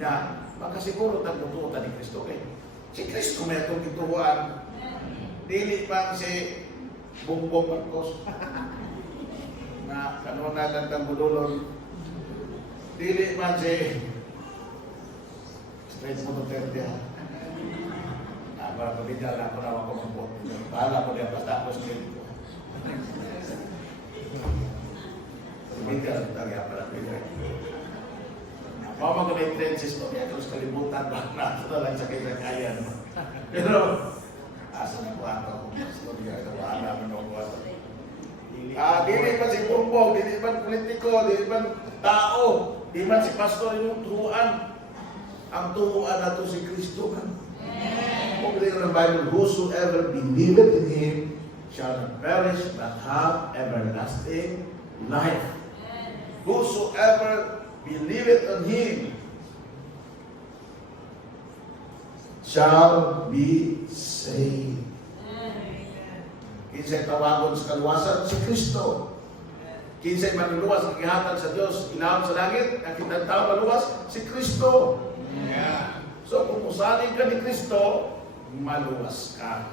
Na makasiguro tang mutuo ta ni Kristo kay si Kristo may atong gituhuan. Dili pa si Bongbong Marcos na kanunatan tang budulon. Dili man si Straight mo Duterte ha. Para pabidal na ako na ako mabot. Bahala ko niya basta ako straight ko. Pabidal talaga para pabidal. Mama ko na yung trenches ko, kaya terus kalimutan ba na ito lang sa kinakayan. Pero, asa na po ako kung pastor niya, wala mo na ako. Dili man si Bongbong, dili man politiko, dili man tao, dili man si pastor yung turuan. Ang turuan na ito si Kristo man. Kung din ng Bible, whosoever believeth in Him shall not perish but have everlasting life. Whosoever believeth on Him shall be saved. Kinsay tawagon sa kaluwasan si Kristo. Kinsay manuluwas ang gihatag sa Dios, ilawom sa langit, ang kitang-tao maluwas si Kristo. So kung usaling ka ni Kristo, maluwas ka.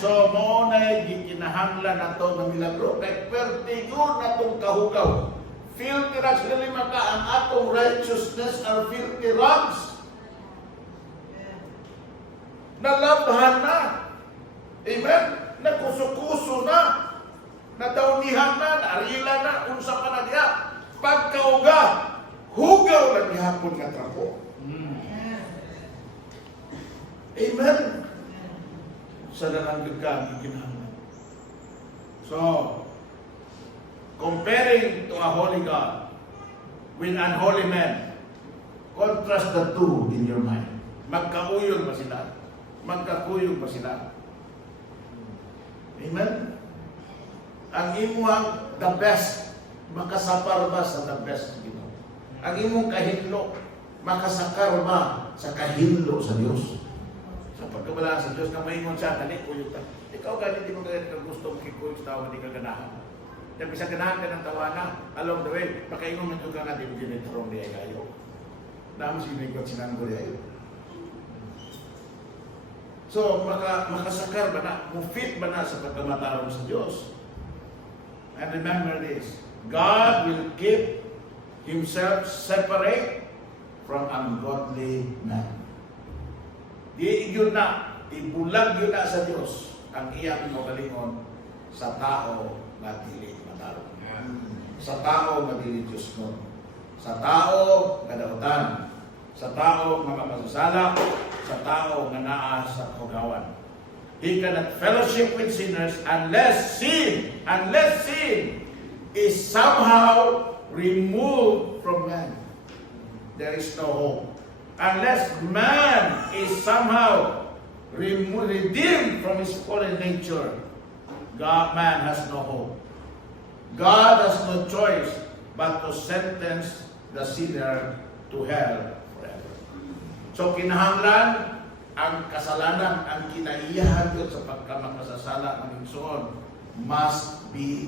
So mo na gikinahanglan nato ng milagro kay pertigon natong kahugaw. Filthy rags, lima ka, ang atong righteousness are filthy rags. Nalabhan na. Amen? Nakuso-kuso na. Nadaunihan na, naarila na, unsa pa na diya. Pagkauga, hugaw na gihapon nga trapo. Amen? Sa nalanggag ka ang gikinahanglan. So, comparing to a holy God with unholy men, contrast the two in your mind. Magkauyog ba sila? Magkakuyog ba sila? Amen? Ang imong the best, makasapar ba sa the best ng Ginoo? Ang imong kahilo, makasakar ba sa kahilo sa Dios? Sa pagkabala sa Dios, na maingon siya, dali, uyog ta. Ikaw ganit, di mo ganit ka gusto makikuyog sa tawa, di ka ganahan. Dahil bisa ganahan ka ng tawanan, along the way, makaingon man juga nga, di mo ginitarong niya kayo. Naman sinigod sinanggo niya yun. So, makasakar ba na, mufit ba na sa pagkamatarong sa Diyos? And remember this, God will keep Himself separate from ungodly men. Di yun na, ibulag yun na sa Diyos ang iyang magalingon sa tao na dili matarong. Sa tao na dili Diyos mo. Sa tao na dautan. Sa tao na makasasala. Sa tao na naa sa kugawan. He cannot fellowship with sinners unless sin is somehow removed from man. There is no hope. Unless man is somehow redeemed from his fallen nature, man has no hope. God has no choice but to sentence the sinner to hell forever. So kinahanglan ang kasalanan, ang kinaiyahan yun sa pagkamakasasala ng Igsoon must be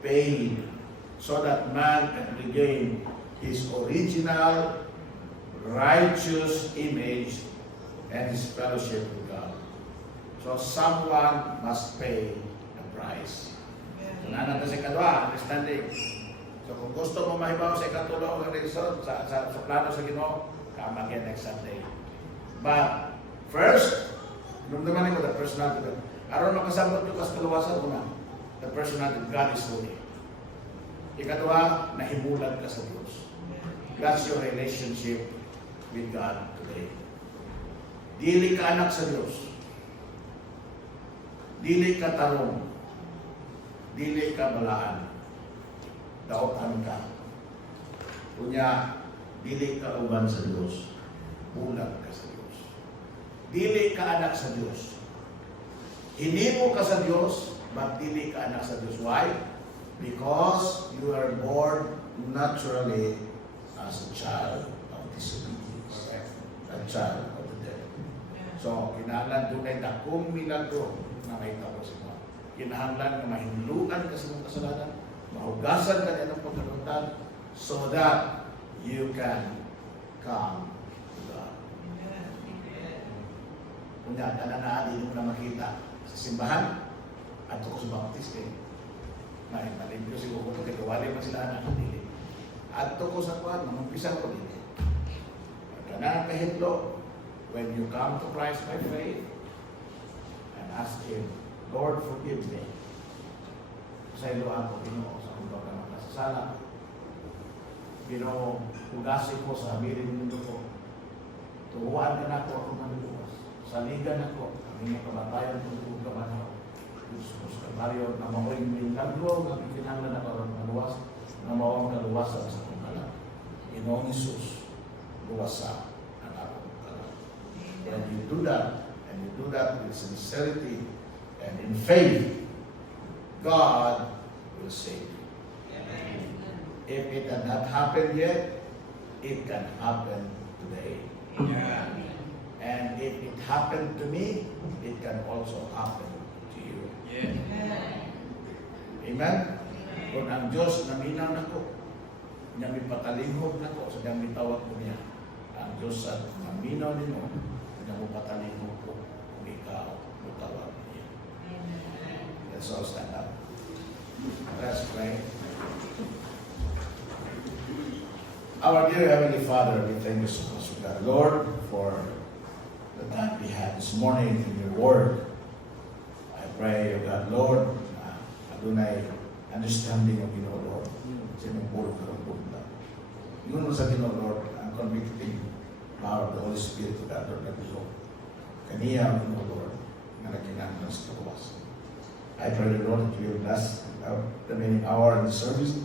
paid so that man can regain his original righteous image and his fellowship with God. So someone must pay the price. So nanan sa ikadwa, understanding. So kung gusto mo mahibaw sa ikatulong ng reason sa plano sa Ginoo, come again next Sunday. But first, numdaman ko the personality. Aron makasabot yung kaluwasan mo na, the personality of God is holy. Ikatwa, nahimulan ka sa Diyos. That's your relationship with God today. Dili ka anak sa Dios. Dili ka tarong. Dili ka balaan. Daotan ka. Kunya, dili ka uban sa Dios. Bulag ka sa Dios. Dili ka anak sa Dios. Hinimo ka sa Dios, but dili ka anak sa Dios. Why? Because you are born naturally as a child of disobedience. A child of the devil. So, kinahanglan tunay dakong milagro na may tapos mo. Kinahanglan na mahinluan ka sa mong kasalanan, mahugasan ka ng pagkalutan, so that you can come to God. Kunya, tanan din mo na makita sa simbahan at ko sa baptist kayo. Malimpyo siguro ko ito, kawali man sila anak dili. At ko sa kuwan, mamumpisa ko dili. Kanang kahitlo, when you come to Christ by faith and ask Him, Lord, forgive me. Sa ilo ako, Ginoo, sa kong ka makasasala. Ginoo, ugasi ko sa hamirin mundo ko. Tuhuan ka na ako akong manuwas. Saligan ako, ang inyong kamatayan kung kong kamanaw. Diyos Kalbaryo, na mamoy milagro, na pinanglan na karoon maluwas, na mawang kaluwasan sa kong kalam. Ginoong Isus, luwasa ang akong kalam. When you do that, and you do that with sincerity and in faith, God will save you. Amen. If it had not happened yet, it can happen today. Yeah. And if it happened to me, it can also happen to you. Yes. Amen? Kung ang Diyos naminaw na ko, niya may patalinghob na ko, sa niyang mitawag ko niya, ang Diyos sa naminaw ni mo, niya mo patalinghob ko, kung ikaw mitawag niya. Let's all stand up. Let's pray. Our dear Heavenly Father, we thank you so much for that, Lord, for the time we had this morning in your word. I pray, O God, Lord, adunay understanding of Ginoo, Lord. Sa inyong puro karang-puro. Yun mo sa Ginoo, Lord, ang convicting power of the Holy Spirit, O God, Lord, nagpuso. Kaniya, Ginoo, Lord, na naginang sa kawas. I pray, Lord, that you will bless the remaining hour in the service.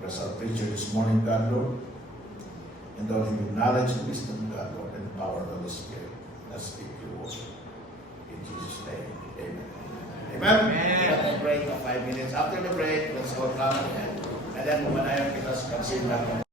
Bless our preacher this morning, God, Lord. And Lord, him with knowledge and wisdom, God, Lord, and the power of the Holy Spirit. Let's speak your word. In Jesus' name, amen. Amen? Amen. Let us break for 5 minutes. After the break, let's all come and then mumanayan kita sa kansin natin.